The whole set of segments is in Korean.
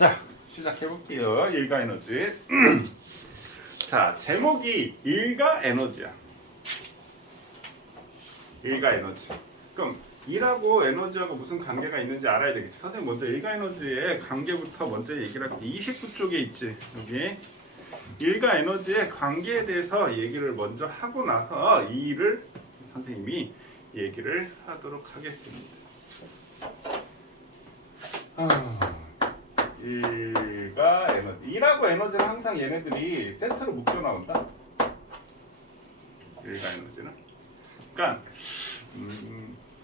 자, 시작해볼게요. 일가 에너지. 자, 제목이 일가 에너지야. 일가 에너지. 그럼 일하고 에너지하고 무슨 관계가 있는지 알아야 되겠지. 선생님 먼저 일가 에너지의 관계부터 먼저 얘기를 할게. 29쪽에 있지. 여기 일가 에너지의 관계에 대해서 얘기를 먼저 하고 나서 이 일을 선생님이 얘기를 하도록 하겠습니다. 일과 에너지. 일하고 에너지는 항상 얘네들이 세트로 묶여 나온다. 일과 에너지는. 그러니까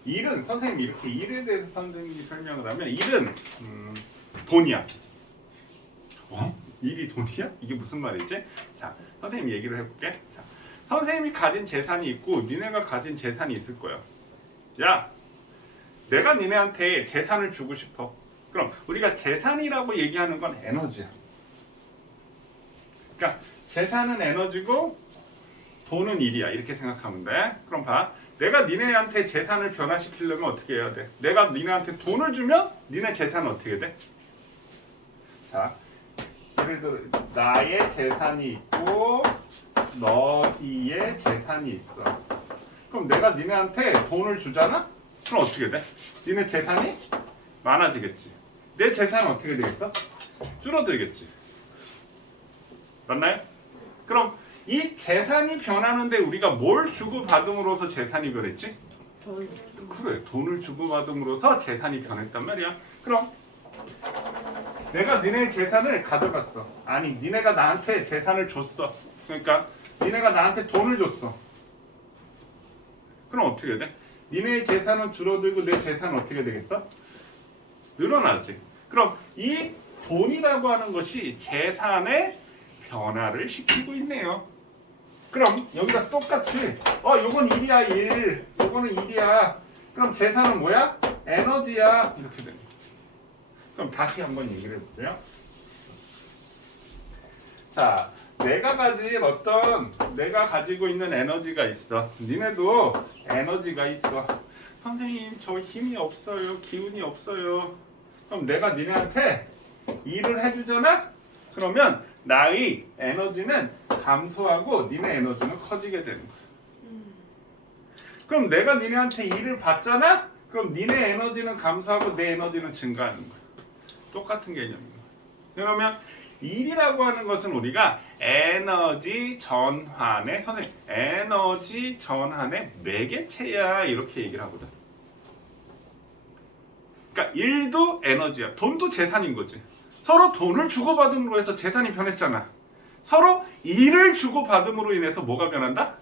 일은 선생님이 이렇게 일에 대해서 선생님이 설명을 하면 일은 돈이야. 일이 돈이야? 이게 무슨 말이지? 자, 선생님 얘기를 해볼게. 자, 선생님이 가진 재산이 있고 니네가 가진 재산이 있을 거야. 야, 내가 니네한테 재산을 주고 싶어. 그럼 우리가 재산이라고 얘기하는 건 에너지야. 그러니까 재산은 에너지고 돈은 일이야. 이렇게 생각하면 돼. 그럼 봐. 내가 니네한테 재산을 변화시키려면 어떻게 해야 돼? 내가 니네한테 돈을 주면 니네 재산은 어떻게 돼? 자, 예를 들어 나의 재산이 있고 너희의 재산이 있어. 그럼 내가 니네한테 돈을 주잖아? 그럼 어떻게 돼? 니네 재산이 많아지겠지. 내 재산은 어떻게 되겠어? 줄어들겠지. 맞나요? 그럼 이 재산이 변하는데 우리가 뭘 주고받음으로써 재산이 변했지? 돈. 그래, 돈을 주고받음으로써 재산이 변했단 말이야. 그럼 내가 니네 재산을 가져갔어. 아니, 니네가 나한테 재산을 줬어. 그러니까 니네가 나한테 돈을 줬어. 그럼 어떻게 돼? 니네의 재산은 줄어들고 내 재산은 어떻게 되겠어? 늘어나지. 그럼 이 돈이라고 하는 것이 재산의 변화를 시키고 있네요. 그럼 여기다 똑같이 요건 1이야 1, 요거는 1이야. 그럼 재산은 뭐야? 에너지야. 이렇게 됩니다. 그럼 다시 한번 얘기를 해볼게요. 자, 내가 가지고 있는 에너지가 있어. 니네도 에너지가 있어. 선생님, 저 힘이 없어요. 기운이 없어요. 그럼 내가 니네한테 일을 해주잖아? 그러면 나의 에너지는 감소하고 니네 에너지는 커지게 되는 거야. 그럼 내가 니네한테 일을 받잖아? 그럼 니네 에너지는 감소하고 내 에너지는 증가하는 거야. 똑같은 개념이야. 그러면 일이라고 하는 것은 우리가 에너지 전환의 매개체야 이렇게 얘기를 하거든. 그러니까 일도 에너지야. 돈도 재산인 거지. 서로 돈을 주고받음으로 해서 재산이 변했잖아. 서로 일을 주고받음으로 인해서 뭐가 변한다?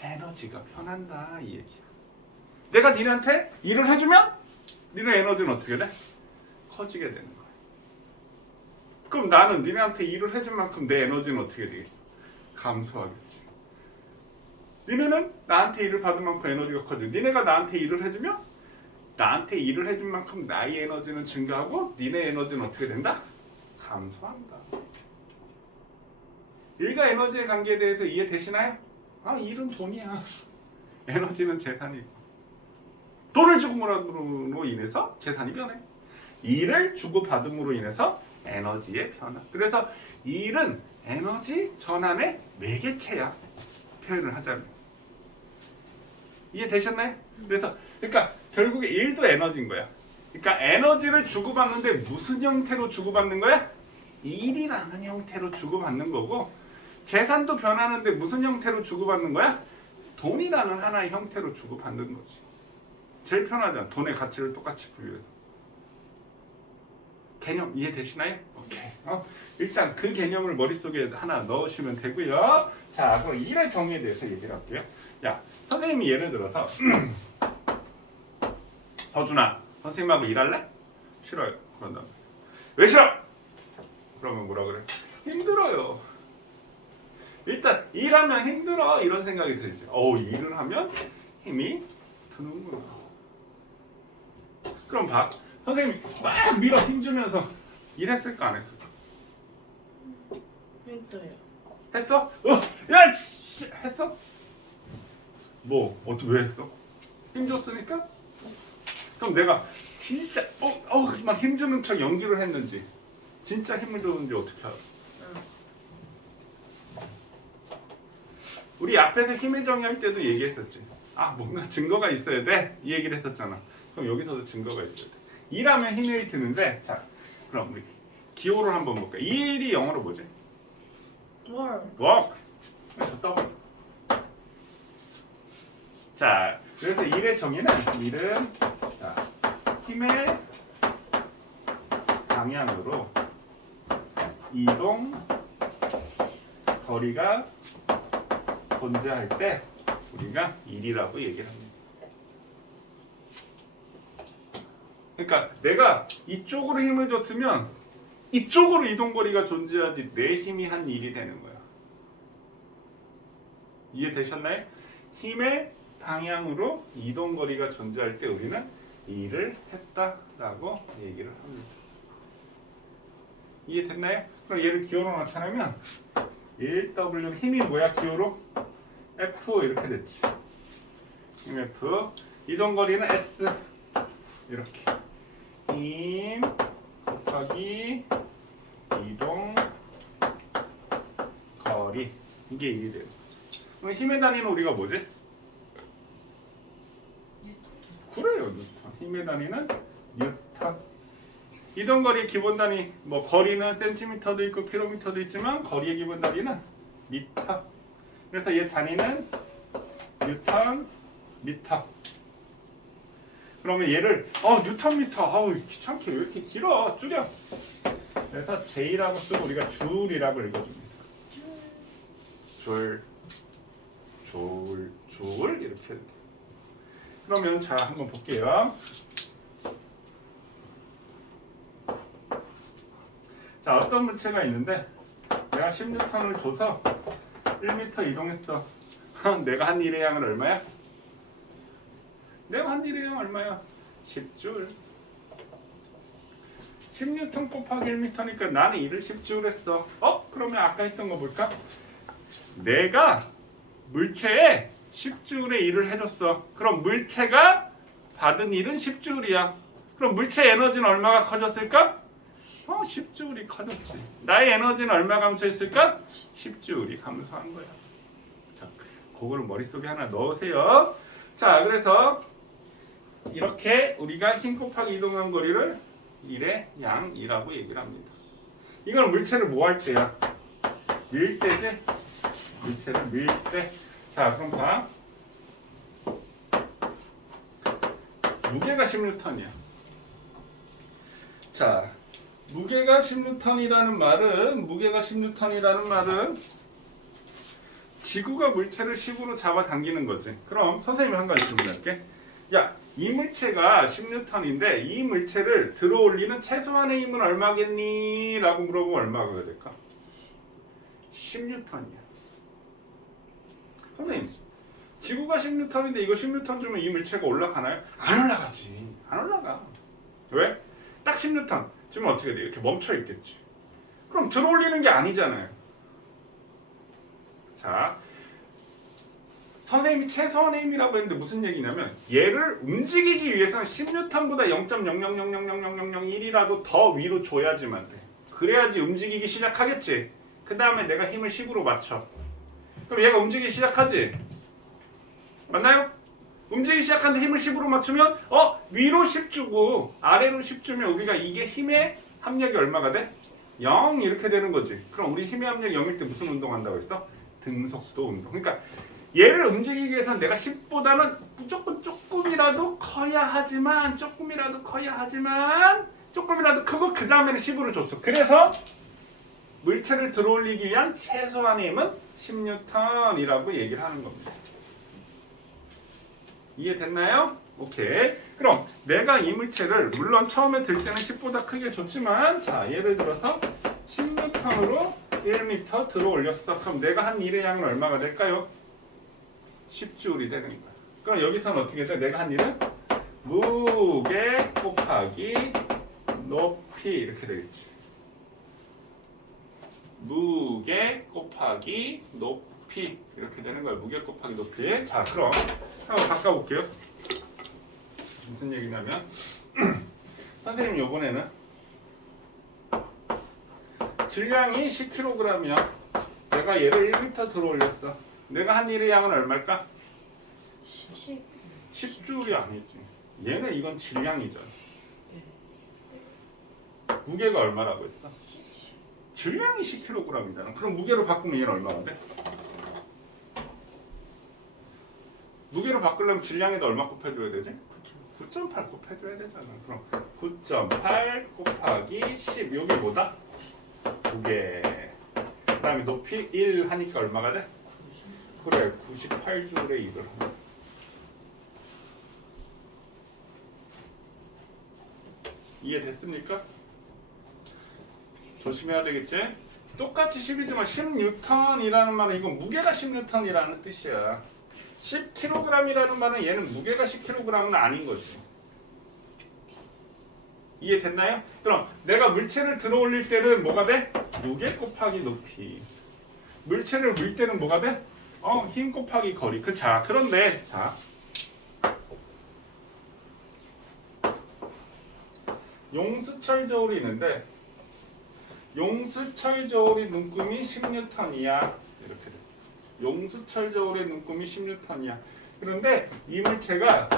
에너지가 변한다 이 얘기야. 내가 니네한테 일을 해주면 니네 에너지는 어떻게 돼? 커지게 되는 거야. 그럼 나는 니네한테 일을 해준 만큼 내 에너지는 어떻게 되겠어? 감소하겠지. 니네는 나한테 일을 받은 만큼 에너지가 커지고 니네가 나한테 일을 해주면 나한테 일을 해준 만큼 나의 에너지는 증가하고 니네 에너지는 어떻게 된다? 감소한다. 일과 에너지의 관계에 대해서 이해되시나요? 일은 돈이야. 에너지는 재산이고. 돈을 주고받음으로 인해서 재산이 변해. 일을 주고받음으로 인해서 에너지의 변화. 그래서 일은 에너지 전환의 매개체야. 표현을 하자면. 이해되셨나요? 그러니까 결국에 일도 에너지인 거야. 그러니까 에너지를 주고받는데 무슨 형태로 주고받는 거야? 일이라는 형태로 주고받는 거고, 재산도 변하는데 무슨 형태로 주고받는 거야? 돈이라는 하나의 형태로 주고받는 거지. 제일 편하잖아. 돈의 가치를 똑같이 분류해서. 개념 이해되시나요? 오케이. 일단 그 개념을 머릿속에 하나 넣으시면 되고요. 자, 그럼 일의 정의에 대해서 얘기를 할게요. 야, 선생님이 예를 들어서 서준아, 선생님하고 일할래? 싫어요. 그런다. 왜 싫어? 그러면 뭐라 그래? 힘들어요. 일단 일하면 힘들어 이런 생각이 들지. 일을 하면 힘이 드는구나. 그럼 봐. 선생님이 막 밀어 힘주면서 일했을까 안 했을까? 했어요. 했어? 야! 했어? 어떻게 왜 했어? 힘줬으니까? 그럼 내가 진짜 막 힘주는 척 연기를 했는지 진짜 힘을 줬는지 어떻게 알아? 우리 앞에서 힘의 정의할 때도 얘기했었지. 아, 뭔가 증거가 있어야 돼. 이 얘기를 했었잖아. 그럼 여기서도 증거가 있어야 돼. 2라면 힘이 드는데, 자, 그럼 우리 기호를 한번 볼까? 이 일이 영어로 뭐지? work. 그래서 더블. 자, 그래서 1의 정의는 1은 자, 힘의 방향으로 이동 거리가 존재할 때 우리가 1이라고 얘기를 합니다. 그러니까 내가 이쪽으로 힘을 줬으면 이쪽으로 이동거리가 존재하지 내 힘이 한 일이 되는 거야. 이해되셨나요? 힘의 방향으로 이동거리가 존재할 때 우리는 일을 했다라고 얘기를 합니다. 이해됐나요? 그럼 얘를 기호로 나타내면 1W는 힘이 뭐야 기호로? F 이렇게 됐지. 힘 F 이동거리는 S 이렇게 힘 곱하기 이동 거리 이게 1이 돼요. 그럼 힘의 단위는 우리가 뭐지? 그래요, 뉴턴. 힘의 단위는 뉴턴. 이동거리의 기본 단위, 뭐 거리는 센티미터도 있고 킬로미터도 있지만 거리의 기본 단위는 미터. 그래서 얘 단위는 뉴턴 미터. 그러면 얘를 뉴턴 미터. 아우 귀찮게 왜 이렇게 길어? 줄여. 그래서 J라고 쓰고 우리가 줄이라고 읽어줍니다. 줄 이렇게. 그러면 자 한번 볼게요. 자 어떤 물체가 있는데 내가 10N을 줘서 1m 이동했어. 내가 한 일의 양은 얼마야? 내가 한 일의 양 얼마야? 10줄. 10N 곱하기 1m니까 나는 일을 10줄 했어. 그러면 아까 했던 거 볼까? 내가 물체에 10줄의 일을 해줬어. 그럼 물체가 받은 일은 10줄이야. 그럼 물체 에너지는 얼마가 커졌을까? 10줄이 커졌지. 나의 에너지는 얼마 감소했을까? 10줄이 감소한 거야. 자, 그거를 머릿속에 하나 넣으세요. 자, 그래서 이렇게 우리가 힘 곱하기 이동한 거리를 1의 양이라고 얘기를 합니다. 이건 물체를 뭐 할 때야? 밀 때지? 물체를 밀 때. 자, 그럼 봐. 무게가 10N이야. 자, 무게가 10N이라는 말은 지구가 물체를 10으로 잡아당기는 거지. 그럼 선생님이 한 가지 질문할게. 야, 이 물체가 10N인데 이 물체를 들어올리는 최소한의 힘은 얼마겠니? 라고 물어보면 얼마가 될까? 10N이야. 선생님, 지구가 10N인데 이거 10N 주면 이 물체가 올라가나요? 안 올라가지. 안 올라가. 왜? 딱 10N 주면 어떻게 돼? 이렇게 멈춰 있겠지. 그럼 들어올리는 게 아니잖아요. 자, 선생님이 최소한의 힘이라고 했는데 무슨 얘기냐면 얘를 움직이기 위해서는 10N보다 0.000000001이라도 더 위로 줘야지만 돼. 그래야지 움직이기 시작하겠지. 그 다음에 내가 힘을 10으로 맞춰. 그럼 얘가 움직이기 시작하지? 맞나요? 움직이기 시작하는데 힘을 10으로 맞추면 위로 10 주고 아래로 10 주면 우리가 이게 힘의 합력이 얼마가 돼? 0 이렇게 되는 거지. 그럼 우리 힘의 합력이 0일 때 무슨 운동한다고 했어? 등속도 운동. 그러니까 얘를 움직이기 위해서는 내가 10보다는 무조건 조금이라도 커야 하지만 조금이라도 크고 그 다음에는 10으로 줬어. 그래서 물체를 들어올리기 위한 최소한의 힘은 10N이라고 얘기를 하는 겁니다. 이해됐나요? 오케이. 그럼 내가 이 물체를 물론 처음에 들 때는 10보다 크게 줬지만 자 예를 들어서 10N으로 1m 들어올렸어. 그럼 내가 한 일의 양은 얼마가 될까요? 10줄이 되는 거야. 그럼 여기서는 어떻게 돼? 내가 한 일은 무게 곱하기 높이 이렇게 되겠지. 무게 곱하기 높이 이렇게 되는 거예요. 무게 곱하기 높이. 자, 그럼 한번 바꿔볼게요. 무슨 얘기냐면 선생님 요번에는 질량이 10kg이야. 내가 얘를 1m 들어 올렸어. 내가 한 일의 양은 얼마일까? 10줄이 아니지. 얘는 이건 질량이잖아. 무게가 얼마라고 했어? 질량이 10kg이잖아. 그럼 무게로 바꾸면 얘는 얼마가 돼? 무게로 바꾸려면 질량에다 얼마 곱해줘야 되지? 9.8 곱해줘야 되잖아. 그럼 9.8 곱하기 10. 여기 뭐다? 무게. 그 다음에 높이 1 하니까 얼마가 돼? 그래, 98줄에 이걸 하면. 이해됐습니까? 조심해야 되겠지? 똑같이 10이지만 10N이라는 말은 이건 무게가 10N이라는 뜻이야. 10kg이라는 말은 얘는 무게가 10kg은 아닌 거지. 이해됐나요? 그럼 내가 물체를 들어 올릴 때는 뭐가 돼? 무게 곱하기 높이. 물체를 물 때는 뭐가 돼? 힘 곱하기 거리. 자, 그런데 자, 용수철 저울이 있는데 용수철 저울의 눈금이 10N이야. 이렇게 돼. 용수철 저울의 눈금이 10N이야. 그런데 이 물체가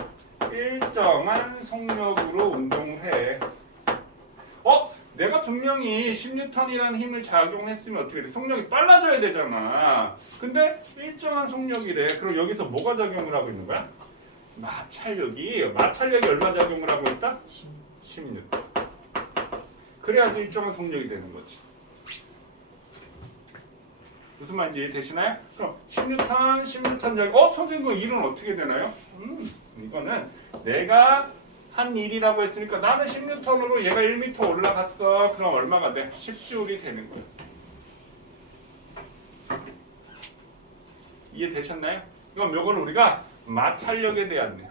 일정한 속력으로 운동을 해. 내가 분명히 10N이라는 힘을 작용했으면 어떻게 돼? 속력이 빨라져야 되잖아. 근데 일정한 속력이래. 그럼 여기서 뭐가 작용을 하고 있는 거야? 마찰력이 얼마 작용을 하고 있다? 10N. 그래야지 일정한 속력이 되는 거지. 무슨 말인지 이해되시나요? 그럼 10N 작용. 선생님 그 일은 어떻게 되나요? 이거는 내가 한 일이라고 했으니까 나는 10N으로 얘가 1m 올라갔어. 그럼 얼마가 돼? 10J이 되는 거야. 이해되셨나요? 그럼 요거는 우리가 마찰력에 대한 일.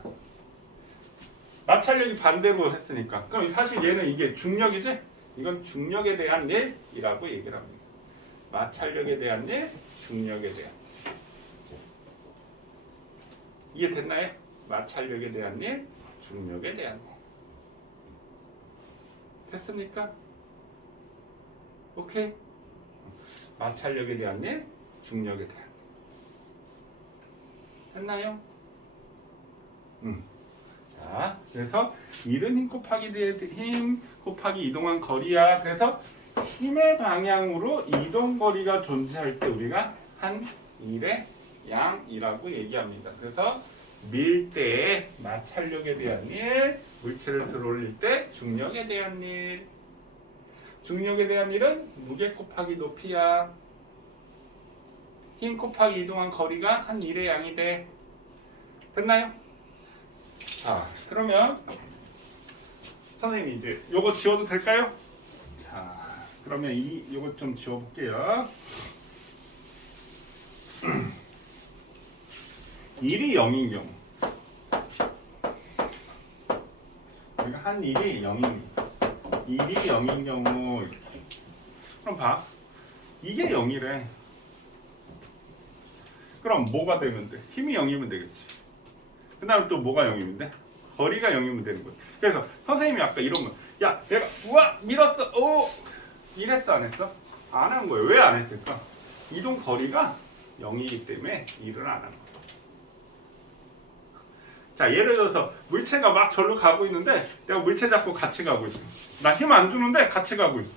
마찰력이 반대로 했으니까. 그럼 사실 얘는 이게 중력이지? 이건 중력에 대한 일이라고 얘기를 합니다. 마찰력에 대한 일, 중력에 대한 일. 이해됐나요? 마찰력에 대한 일, 중력에 대한 일. 됐습니까? 오케이? 마찰력에 대한 일, 중력에 대한 일. 됐나요? 자, 그래서 일은 힘 곱하기 이동한 거리야. 그래서 힘의 방향으로 이동 거리가 존재할 때 우리가 한 일의 양이라고 얘기합니다. 그래서 밀 때 마찰력에 대한 일, 물체를 들어올릴 때 중력에 대한 일. 중력에 대한 일은 무게 곱하기 높이야. 힘 곱하기 이동한 거리가 한 일의 양이 돼. 됐나요? 자, 그러면 선생님이 이제 요거 지워도 될까요? 자, 그러면 요거 좀 지워볼게요. 일이 0인 경우, 우리가 한 일이 0입니다. 일이 0인 경우, 그럼 봐, 이게 0이래. 그럼 뭐가 되면 돼? 힘이 0이면 되겠지. 그 다음 또 뭐가 0이면 돼? 거리가 0이면 되는 거야. 그래서 선생님이 아까 이런 거, 야 내가 우와 밀었어, 오 이랬어 안 했어? 안 한 거예요. 왜 안 했을까? 이동 거리가 0이기 때문에 일을 안 한 거야. 자, 예를 들어서 물체가 막 절로 가고 있는데 내가 물체 잡고 같이 가고 있어. 나 힘 안 주는데 같이 가고 있어.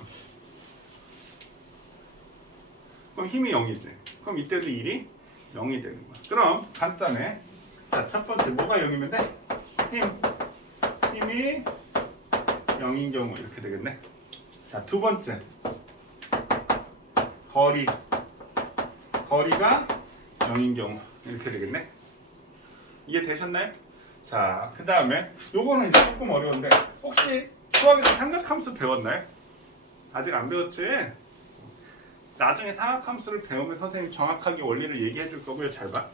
그럼 힘이 0이지. 그럼 이때도 일이 0이 되는 거야. 그럼 간단해. 자, 첫 번째 뭐가 0이면 돼? 힘이 0인 경우 이렇게 되겠네. 자, 두 번째 거리가 0인 경우 이렇게 되겠네. 이해되셨나요? 자, 그 다음에 요거는 이제 조금 어려운데 혹시 수학에서 삼각함수 배웠나요? 아직 안 배웠지? 나중에 삼각함수를 배우면 선생님이 정확하게 원리를 얘기해 줄 거고요. 잘 봐.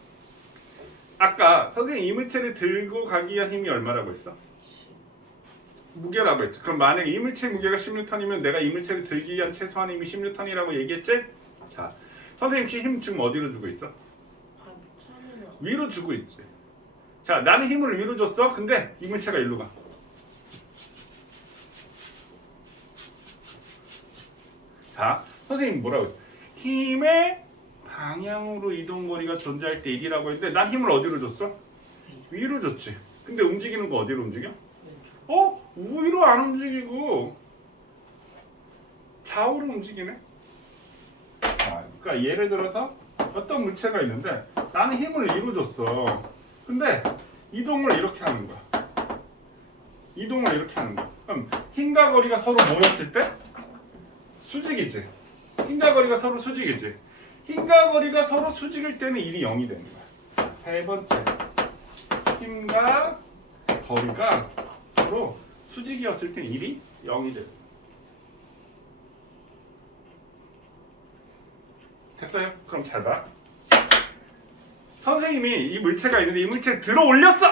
아까 선생님 이물체를 들고 가기 위한 힘이 얼마라고 했어? 무게라고 했죠. 그럼 만약에 이물체 무게가 10N이면 내가 이물체를 들기 위한 최소한 힘이 10N이라고 얘기했지? 자, 선생님 힘 지금 어디로 주고 있어? 위로 주고 있지. 자, 나는 힘을 위로 줬어. 근데 이물체가 일로 가. 자, 선생님 뭐라고 했어? 힘의 방향으로 이동거리가 존재할 때 1이라고 했는데 난 힘을 어디로 줬어? 위로 줬지. 근데 움직이는 거 어디로 움직여? 위로 안 움직이고 좌우로 움직이네. 그러니까 예를 들어서 어떤 물체가 있는데 나는 힘을 위로 줬어. 근데 이동을 이렇게 하는 거야. 이동을 이렇게 하는 거야. 그럼 힘과 거리가 서로 모였을 때 수직이지. 힘과 거리가 서로 수직이지. 힘과 거리가 서로 수직일 때는 1이 0이 되는 거야. 세 번째, 힘과 거리가 서로 수직이었을 때 1이 0이 되는 거야. 됐어요? 그럼 잘 봐. 선생님이 이 물체가 있는데 이 물체를 들어 올렸어!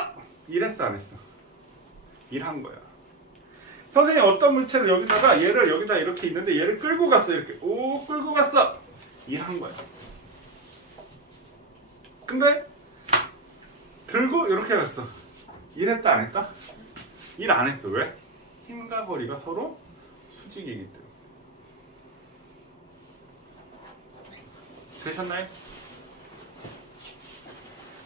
이랬어 안 했어? 일한 거야. 선생님이 어떤 물체를 여기다가 얘를 여기다 이렇게 있는데 얘를 끌고 갔어. 이렇게 끌고 갔어. 일한 거야. 근데 들고 이렇게 갔어. 일했다 안 했다? 일 안 했어. 왜? 힘과 거리가 서로 수직이기 때문에. 되셨나요?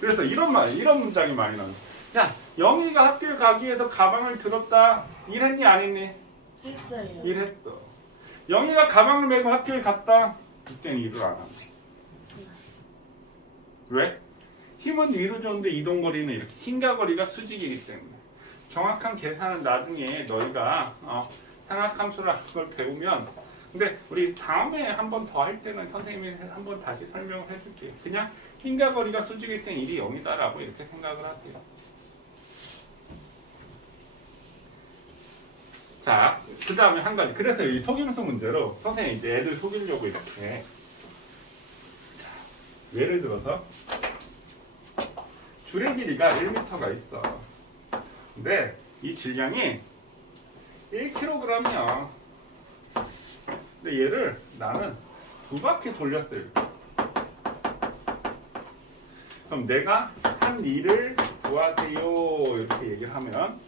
그래서 이런 문장이 많이 나와요. 야, 영희가 학교에 가기 위해서 가방을 들었다. 일했니 안 했니? 했어요. 일했어. 영희가 가방을 메고 학교에 갔다. 그때는 일을 안 한다. 왜? 힘은 위로 줬는데 이동거리는 이렇게 힘과 거리가 수직이기 때문에. 정확한 계산은 나중에 너희가 삼각함수라는 걸 배우면, 근데 우리 다음에 한 번 더 할 때는 선생님이 한 번 다시 설명을 해줄게요. 그냥 힘과 거리가 수직일 땐 1이 0이다라고 이렇게 생각을 하세요. 자, 그 다음에 한 가지. 그래서 이 속임수 문제로 선생님이 이제 애들 속이려고 이렇게. 자, 예를 들어서 줄의 길이가 1m가 있어. 근데 이 질량이 1kg이야. 근데 얘를 나는 2바퀴 돌렸어요. 그럼 내가 한 일을 구하세요. 이렇게 얘기를 하면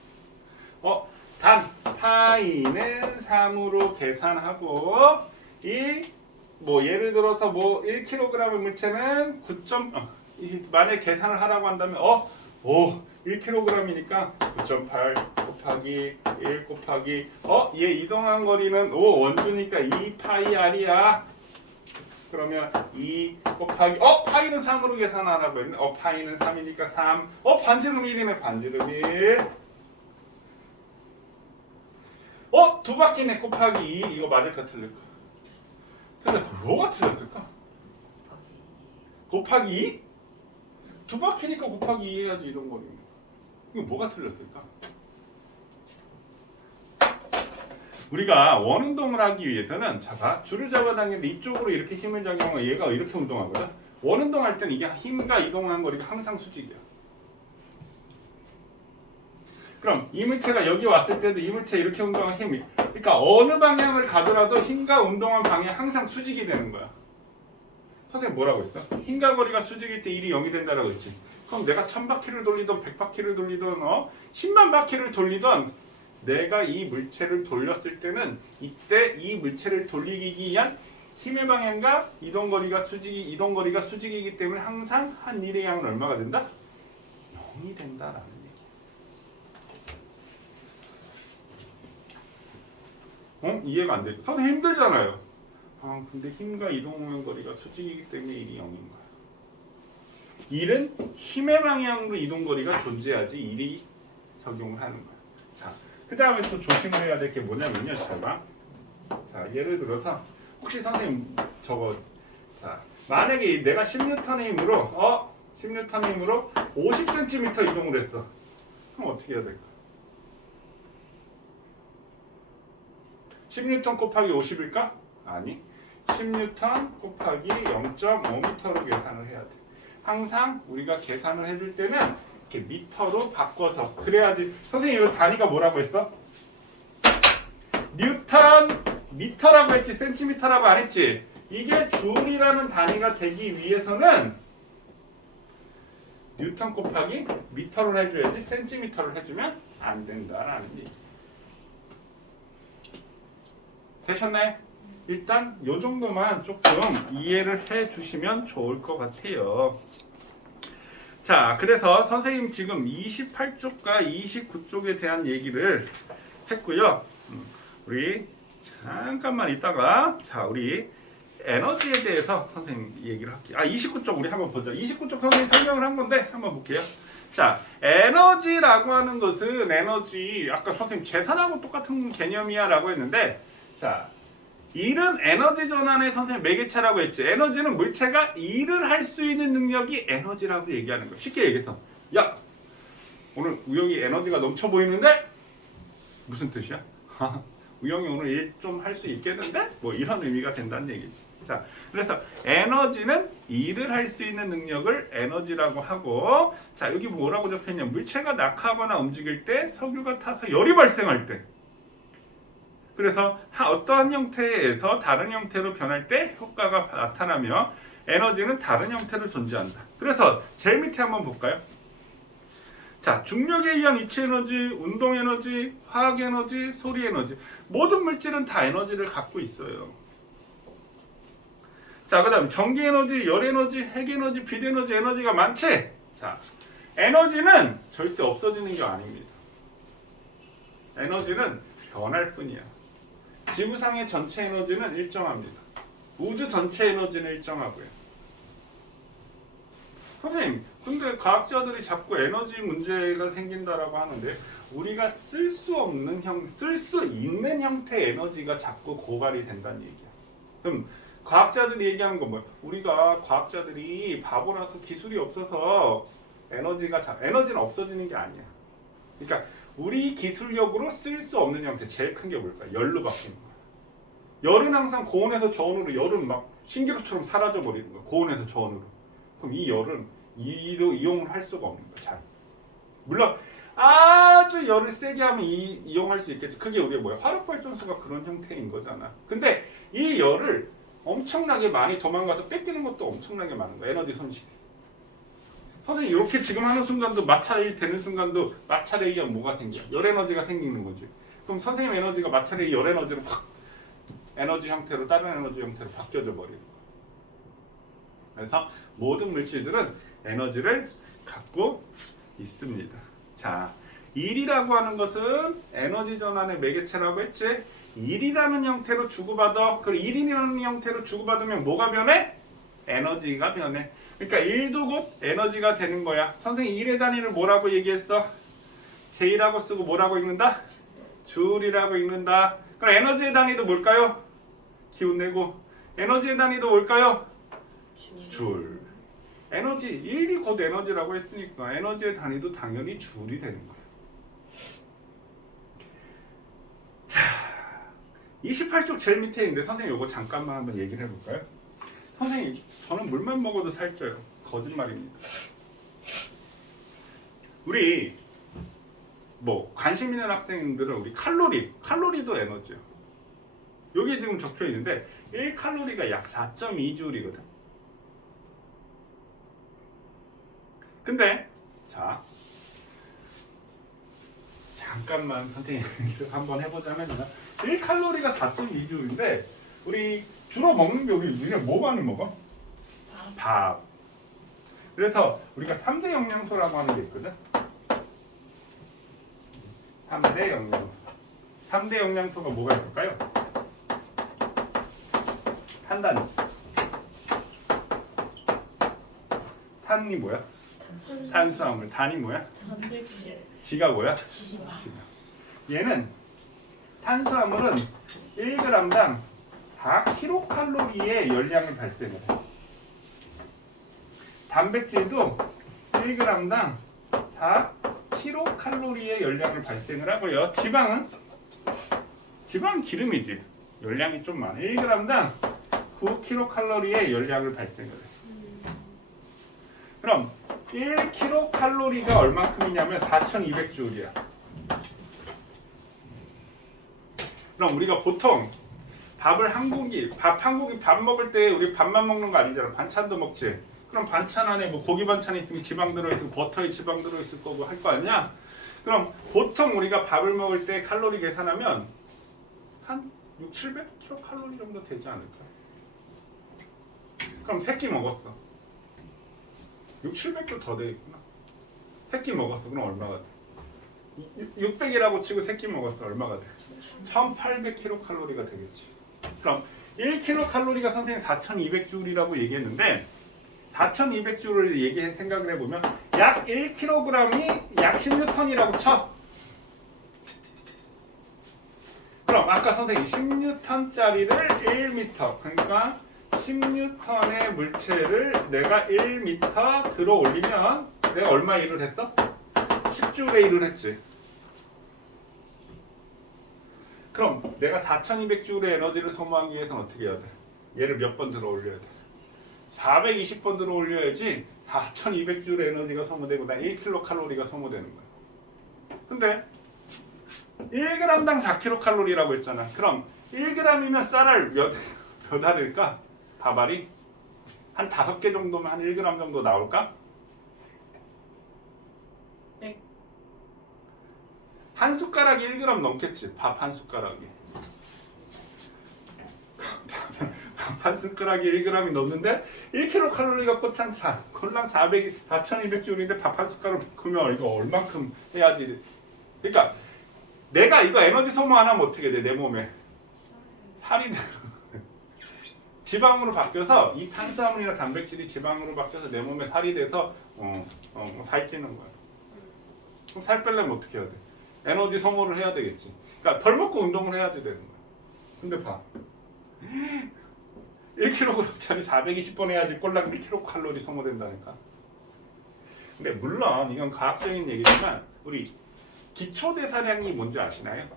단 파이는 3으로 계산하고 예를 들어서 1kg의 물체는 9. 만약 계산을 하라고 한다면 1kg이니까 9.8 곱하기 1 곱하기 얘 이동한 거리는 원주니까 2파이 r이야. 그러면 2 곱하기 파이는 3으로 계산하라고 했네. 파이는 3이니까 3. 반지름 1이네. 반지름 1. 2바퀴네. 곱하기 2. 이거 맞을까 틀릴까? 틀렸어. 뭐가 틀렸을까? 곱하기 2? 2바퀴니까 곱하기 2 해야지 이런 거니. 이거 뭐가 틀렸을까? 우리가 원운동을 하기 위해서는 자가 줄을 잡아당기는데 이쪽으로 이렇게 힘을 작용하고 얘가 이렇게 운동하거든. 원운동할 때는 이게 힘과 이동한 거리가 항상 수직이야. 그럼 이 물체가 여기 왔을 때도 이 물체 이렇게 운동한 힘이, 그러니까 어느 방향을 가더라도 힘과 운동한 방향이 항상 수직이 되는 거야. 선생님 뭐라고 했어? 힘과 거리가 수직일 때 1이 0이 된다라고 했지. 그럼 내가 1000바퀴를 돌리던 100바퀴를 돌리던 10만 바퀴를 돌리던 내가 이 물체를 돌렸을 때는 이때 이 물체를 돌리기 위한 힘의 방향과 이동거리가 수직이기 때문에 항상 한 일의 양은 얼마가 된다? 0이 된다라는 얘기. 이해가 안 돼. 선생님 힘들잖아요. 근데 힘과 이동하는 거리가 수직이기 때문에 1이 0인 거야. 1은 힘의 방향으로 이동거리가 존재하지 1이 적용을 하는 거야. 자, 그 다음에 또 조심해야 될 게 뭐냐면요. 잘 봐. 자, 예를 들어서 혹시 선생님 자, 만약에 내가 10N의 힘으로 10N의 힘으로 50cm 이동을 했어. 그럼 어떻게 해야 될까? 10N 곱하기 50일까? 아니, 10N 곱하기 0.5m로 계산을 해야 돼. 항상 우리가 계산을 해줄 때는 이렇게 미터로 바꿔서 그래야지. 선생님 이거 단위가 뭐라고 했어? 뉴턴 미터라고 했지 센티미터라고 안 했지. 이게 줄이라는 단위가 되기 위해서는 뉴턴 곱하기 미터를 해줘야지 센티미터를 해주면 안 된다라는 얘기. 되셨나요? 일단 요 정도만 조금 이해를 해 주시면 좋을 것 같아요. 자, 그래서 선생님 지금 28쪽과 29쪽에 대한 얘기를 했고요. 우리 잠깐만 있다가 자, 우리 에너지에 대해서 선생님 얘기를 할게요. 29쪽 우리 한번 보죠. 29쪽 선생님 설명을 한 건데 한번 볼게요. 자, 에너지라고 하는 것은 에너지 아까 선생님 재산하고 똑같은 개념이야 라고 했는데 자, 일은 에너지 전환의 선생님 매개체라고 했지. 에너지는 물체가 일을 할 수 있는 능력이 에너지라고 얘기하는 거야. 쉽게 얘기해서 야, 오늘 우영이 에너지가 넘쳐 보이는데 무슨 뜻이야? 우영이 오늘 일 좀 할 수 있겠는데? 뭐 이런 의미가 된다는 얘기지. 자, 그래서 에너지는 일을 할 수 있는 능력을 에너지라고 하고 자, 여기 뭐라고 적혀있냐. 물체가 낙하하거나 움직일 때 석유가 타서 열이 발생할 때 그래서 어떠한 형태에서 다른 형태로 변할 때 효과가 나타나며 에너지는 다른 형태로 존재한다. 그래서 제일 밑에 한번 볼까요? 자, 중력에 의한 이치 에너지, 운동 에너지, 화학 에너지, 소리 에너지 모든 물질은 다 에너지를 갖고 있어요. 자, 그 다음 전기 에너지, 열 에너지, 핵 에너지, 빛 에너지, 에너지가 많지? 자, 에너지는 절대 없어지는 게 아닙니다. 에너지는 변할 뿐이야. 지구상의 전체 에너지는 일정합니다. 우주 전체 에너지는 일정하고요. 선생님, 근데 과학자들이 자꾸 에너지 문제가 생긴다라고 하는데 우리가 쓸 수 있는 형태의 에너지가 자꾸 고갈이 된다는 얘기야. 그럼 과학자들이 얘기하는 건 뭐야? 우리가 과학자들이 바보라서 기술이 없어서 에너지는 없어지는 게 아니야. 그러니까 우리 기술력으로 쓸 수 없는 형태 제일 큰 게 뭘까? 열로 바뀌는 거야. 열은 항상 고온에서 저온으로 열은 막 신기루처럼 사라져 버리는 거야. 고온에서 저온으로. 그럼 이 열은 이용을 할 수가 없는 거야. 잘. 물론 아주 열을 세게 하면 이용할 수 있겠지. 그게 우리가 뭐야? 화력발전소가 그런 형태인 거잖아. 근데 이 열을 엄청나게 많이 도망가서 뺏기는 것도 엄청나게 많은 거야. 에너지 손실이. 선생님 이렇게 지금 하는 순간도 마찰이 되는 순간도 마찰에 의한 뭐가 생겨? 열 에너지가 생기는 거지. 그럼 선생님 에너지가 마찰에 열 에너지로 확 에너지 형태로 다른 에너지 형태로 바뀌어져 버리는 거야. 그래서 모든 물질들은 에너지를 갖고 있습니다. 자, 일이라고 하는 것은 에너지 전환의 매개체라고 했지. 일이라는 형태로 주고받아. 그리고 일이라는 형태로 주고받으면 뭐가 변해? 에너지가 변해. 그러니까 일도 곧 에너지가 되는 거야. 선생님 일의 단위를 뭐라고 얘기했어? 제이라고 쓰고 뭐라고 읽는다? 줄이라고 읽는다. 그럼 에너지의 단위도 뭘까요? 기운 내고. 에너지의 단위도 뭘까요? 줄. 에너지, 일이 곧 에너지라고 했으니까 에너지의 단위도 당연히 줄이 되는 거야. 자, 28쪽 제일 밑에 있는데 선생님 이거 잠깐만 한번 얘기를 해볼까요? 선생님, 저는 물만 먹어도 살쪄요. 거짓말입니다. 우리 뭐 관심 있는 학생들은 우리 칼로리도 에너지요. 여기 지금 적혀 있는데 1칼로리가 약 4.2줄이거든. 근데 자, 잠깐만 선생님 한번 해보자면 1칼로리가 4.2줄인데 우리 주로 먹는 게 우리가 뭐 많이 먹어? 밥. 그래서 우리가 3대 영양소라고 하는 게 있거든. 3대 영양소. 3대 영양소가 뭐가 있을까요? 탄단지. 탄이 뭐야? 탄수화물. 단이 뭐야? 지가 뭐야? 지가. 얘는 탄수화물은 1g당 4kcal의 열량을 발생해. 단백질도 1g당 4kcal의 열량을 발생을 하고요. 지방은 기름이지. 열량이 좀 많아. 1g당 9kcal의 열량을 발생을 해. 그럼 1kcal가 얼마큼이냐면 4200줄이야. 그럼 우리가 보통 밥 한 공기 밥 먹을 때 우리 밥만 먹는 거 아니잖아. 반찬도 먹지. 그럼 반찬 안에 뭐 고기 반찬이 있으면 지방 들어있고 버터에 지방 들어있을 거고 할 거 아니야? 그럼 보통 우리가 밥을 먹을 때 칼로리 계산하면 한 6, 700kcal 정도 되지 않을까? 그럼 3끼 먹었어. 6, 700kcal 더 되겠구나. 3끼 먹었어. 그럼 얼마가 돼? 600이라고 치고 3끼 먹었어. 얼마가 돼? 1800kcal가 되겠지. 그럼 1kcal가 선생님 4200J이라고 얘기했는데 4200J를 생각을 해보면 약 1kg이 약 10N이라고 쳐. 그럼 아까 선생님 10N짜리를 1m, 그러니까 10N의 물체를 내가 1m 들어 올리면 내가 얼마 일을 했어? 10J의 일을 했지. 그럼 내가 4200J의 에너지를 소모하기 위해서는 어떻게 해야 돼? 얘를 몇 번 들어 올려야 돼? 420번 들어 올려야지 4200J의 에너지가 소모되고 난 1kcal가 소모되는 거야. 근데 1g당 4kcal라고 했잖아. 그럼 1g이면 쌀알 몇 알일까? 밥알이? 한 5개 정도면 한 1g 정도 나올까? 네. 한 숟가락이 1g 넘겠지. 밥 한 숟가락이. 밥 한 숟가락이 1g이 넘는데 1kcal가 꽃찬사. 콜랑 4200J인데 밥 한 숟가락 넣으면 이거 얼만큼 해야지. 그러니까 내가 이거 에너지 소모 안 하면 어떻게 돼? 내 몸에 살이 지방으로 바뀌어서 이 탄수화물이나 단백질이 지방으로 바뀌어서 내 몸에 살이 돼서 살찌는 거야. 그럼 살 빼려면 어떻게 해야 돼? 에너지 소모를 해야 되겠지. 그러니까 덜 먹고 운동을 해야 되는 거야. 근데 봐. 1kg짜리 420번 해야지 꼴랑 1kcal 소모된다니까. 근데 물론 이건 과학적인 얘기지만 우리 기초대사량이 뭔지 아시나요?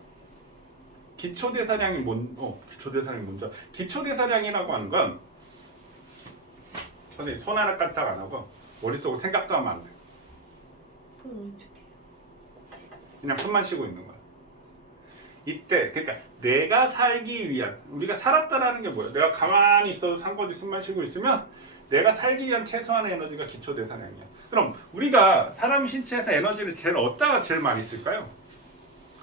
기초대사량이 기초대사량이 뭔지. 기초대사량이라고 하는 건 선생님 손 하나 까딱 안 하고 머릿속으로 생각도 하면 안 돼. 그럼 어떻게? 그냥 숨만 쉬고 있는 거야. 이때 그러니까 내가 살기 위한, 우리가 살았다라는 게 뭐야? 내가 가만히 있어도 상관없이 숨만 쉬고 있으면 내가 살기 위한 최소한의 에너지가 기초대사량이야. 그럼 우리가 사람 신체에서 에너지를 제일 얻다가 제일 많이 쓸까요?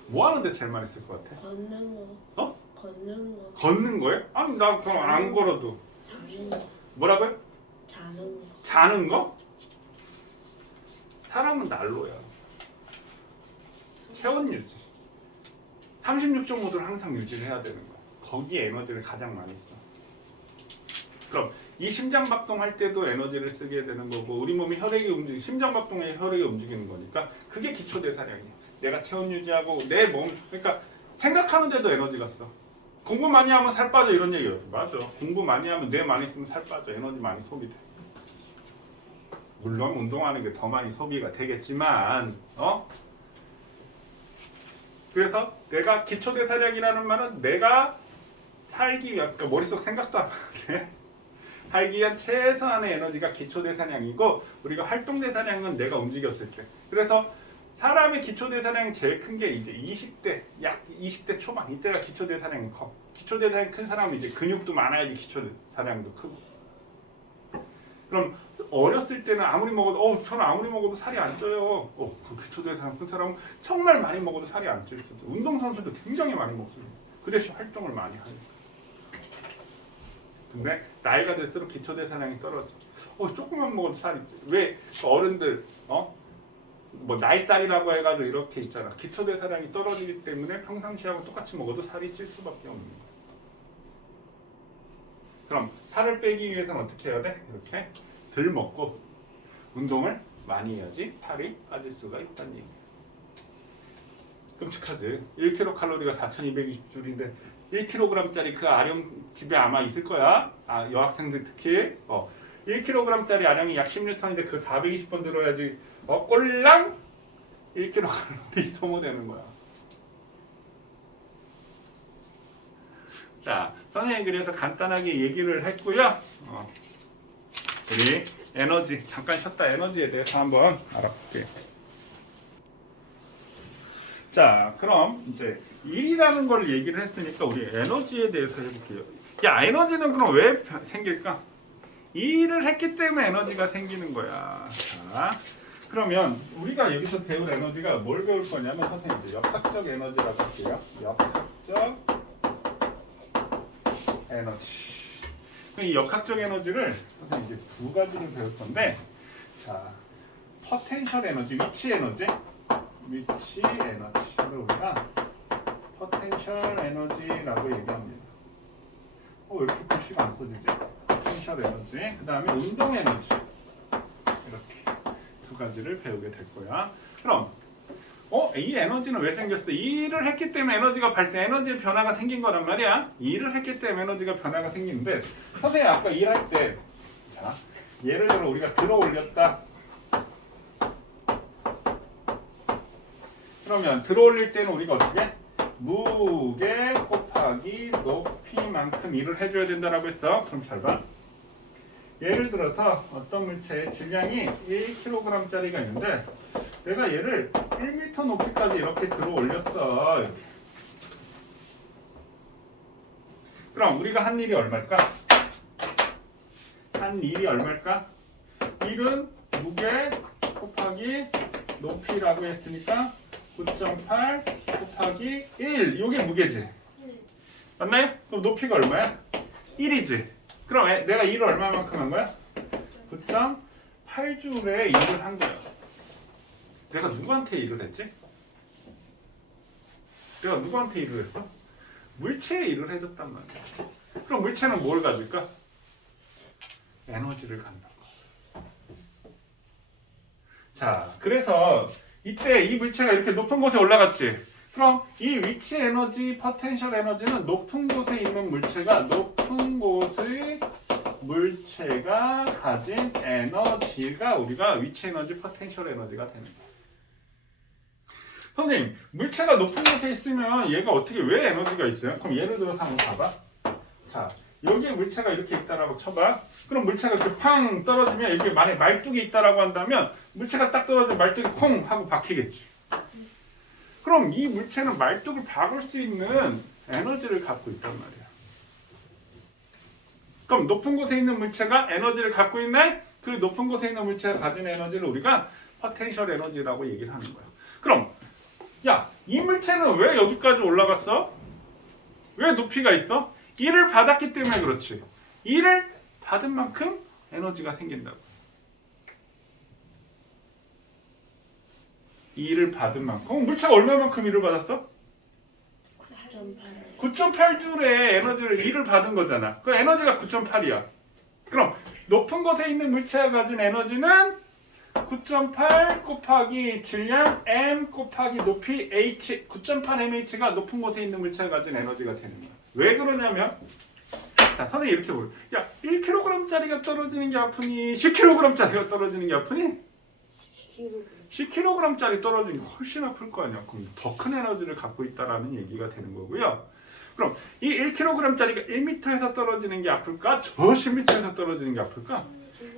뭐 하는데 제일 많이 쓸 것 같아? 걷는 거. 어? 걷는 거. 걷는 거예요? 아니 나 그럼 안 걸어도. 자는 거. 뭐라고요? 자는 거. 자는 거? 사람은 난로야. 체온 유지. 36.5도를 항상 유지를 해야 되는 거야. 거기에 에너지를 가장 많이 써. 그럼 이 심장박동 할 때도 에너지를 쓰게 되는 거고, 우리 몸이 심장박동에 혈액이 움직이는 거니까 그게 기초대사량이야. 내가 체온 유지하고 내 몸, 그러니까 생각하는데도 에너지가 써. 공부 많이 하면 살 빠져 이런 얘기예요. 맞아. 공부 많이 하면 뇌 많이 쓰면 살 빠져. 에너지 많이 소비돼. 물론 운동하는 게 더 많이 소비가 되겠지만 그래서 내가 기초대사량이라는 말은 내가 살기 위한, 그러니까 머릿속 생각도 안 하는데 살기 위한 최소한의 에너지가 기초대사량이고, 우리가 활동대사량은 내가 움직였을 때. 그래서 사람의 기초대사량이 제일 큰 게 이제 20대, 약 20대 초반, 이때가 기초대사량이 커. 기초대사량이 큰 사람은 이제 근육도 많아야지 기초대사량도 크고. 그럼 어렸을 때는 아무리 먹어도 저는 아무리 먹어도 살이 안 쪄요. 그 기초대사량 큰 사람은 정말 많이 먹어도 살이 안 찔 수도. 운동선수도 굉장히 많이 먹습니다. 그 대신 활동을 많이 하니까. 근데 나이가 들수록 기초대사량이 떨어져. 조금만 먹어도 살이 쪄. 왜 어른들 뭐 나이살이라고 해가지고 이렇게 있잖아. 기초대사량이 떨어지기 때문에 평상시하고 똑같이 먹어도 살이 찔 수밖에 없는 거야. 그럼 살을 빼기 위해서는 어떻게 해야 돼? 이렇게 덜 먹고 운동을 많이 해야지 살이 빠질 수가 있다는 얘기야. 끔찍하지. 1kcal가 4220줄인데 1kg짜리 그 아령 집에 아마 있을 거야. 여학생들 특히 1kg짜리 아령이 약 10N인데 그 420번 들어야지 꼴랑 1kcal 소모되는 거야. 자, 선생님이 그래서 간단하게 얘기를 했고요. 우리 에너지, 잠깐 쉬었다 에너지에 대해서 한번 알아볼게요. 자, 그럼 이제 일이라는 걸 얘기를 했으니까 우리 에너지에 대해서 해볼게요. 에너지는 그럼 왜 생길까? 일을 했기 때문에 에너지가 생기는 거야. 자, 그러면 우리가 여기서 배울 에너지가 뭘 배울 거냐면 선생님 이제 역학적 에너지라고 할게요. 역학적 에너지. 이 역학적 에너지를 선생님 이제 두 가지를 배울 건데, 자, 포텐셜 에너지, 위치 에너지를 우리가 포텐셜 에너지라고 얘기합니다. 왜 이렇게 글씨가 안 써지지? 포텐셜 에너지, 그 다음에 운동 에너지, 이렇게 두 가지를 배우게 될 거야. 그럼 이 에너지는 왜 생겼어? 이 일을 했기 때문에 에너지가 발생, 에너지의 변화가 생긴 거란 말이야. 이 일을 했기 때문에 에너지가 변화가 생기는데, 선생님 아까 일할 때, 자, 예를 들어 우리가 들어 올렸다. 그러면 들어 올릴 때는 우리가 어떻게? 무게 곱하기 높이만큼 일을 해줘야 된다라고 했어. 그럼 잘 봐. 예를 들어서 어떤 물체의 질량이 1kg짜리가 있는데, 내가 얘를 1m 높이까지 이렇게 들어 올렸어. 이렇게. 그럼 우리가 한 일이 얼마일까? 한 일이 얼마일까? 일은 무게 곱하기 높이라고 했으니까 9.8 곱하기 1. 이게 무게지. 맞나요? 그럼 높이가 얼마야? 1이지. 그럼 내가 일을 얼마만큼 한 거야? 9.8줄의 일을 한 거야. 내가 누구한테 일을 했지? 내가 누구한테 일을 했어? 물체에 일을 해줬단 말이야. 그럼 물체는 뭘 가질까? 에너지를 갖는 거. 자, 그래서 이때 이 물체가 이렇게 높은 곳에 올라갔지. 그럼 이 위치 에너지, 포텐셜 에너지는 높은 곳에 있는 물체가 높은 곳의 물체가 가진 에너지가 우리가 위치 에너지, 포텐셜 에너지가 되는 거야. 선생님, 물체가 높은 곳에 있으면 얘가 어떻게 왜 에너지가 있어요? 그럼 예를 들어서 한번 봐봐. 자, 여기에 물체가 이렇게 있다라고 쳐봐. 그럼 물체가 이렇게 팡 떨어지면 이게 만약에 말뚝이 있다라고 한다면 물체가 딱 떨어지면 말뚝이 콩 하고 박히겠지. 그럼 이 물체는 말뚝을 박을 수 있는 에너지를 갖고 있단 말이야. 그럼 높은 곳에 있는 물체가 에너지를 갖고 있네? 그 높은 곳에 있는 물체가 가진 에너지를 우리가 포텐셜 에너지라고 얘기를 하는 거야. 그럼 야, 이 물체는 왜 여기까지 올라갔어? 왜 높이가 있어? 일을 받았기 때문에 그렇지. 일을 받은 만큼 에너지가 생긴다고. 일을 받은 만큼. 물체가 얼마만큼 일을 받았어? 9.8줄의 에너지를 일을 받은 거잖아. 그 에너지가 9.8이야. 그럼 높은 곳에 있는 물체가 가진 에너지는 9.8 곱하기 질량 m 곱하기 높이 h. 9.8mh가 높은 곳에 있는 물체가 가진 에너지가 되는 거야. 왜 그러냐면, 자, 선생님 이렇게 보여. 야, 1kg짜리가 떨어지는 게 아프니 10kg짜리가 떨어지는 게 아프니 10kg짜리 떨어지는 게 훨씬 아플 거 아니야. 그럼 더 큰 에너지를 갖고 있다라는 얘기가 되는 거고요. 그럼 이 1kg짜리가 1m에서 떨어지는 게 아플까? 저 10m에서 떨어지는 게 아플까?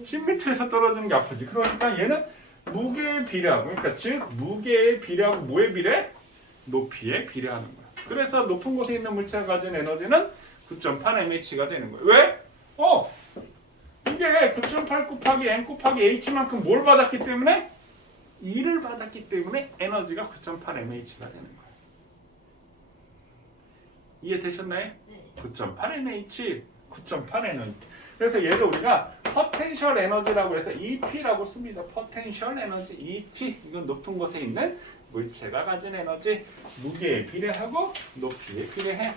10m에서 떨어지는 게 아프지. 그러니까 얘는 무게에 비례하고, 그러니까 즉 무게에 비례하고 뭐에 비례? 높이에 비례하는 거야. 그래서 높은 곳에 있는 물체가 가진 에너지는 9.8mh가 되는 거야. 왜? 이게 9.8 곱하기 m 곱하기 h만큼 뭘 받았기 때문에? 2를 받았기 때문에 에너지가 9.8mh가 되는 거야. 이해되셨나요? 네. 9.8mh, 9.8mh. 그래서 얘를 우리가 포텐셜 에너지라고 해서 EP라고 씁니다. 포텐셜 에너지 EP. 이건 높은 곳에 있는 물체가 가진 에너지. 무게에 비례하고 높이에 비례해.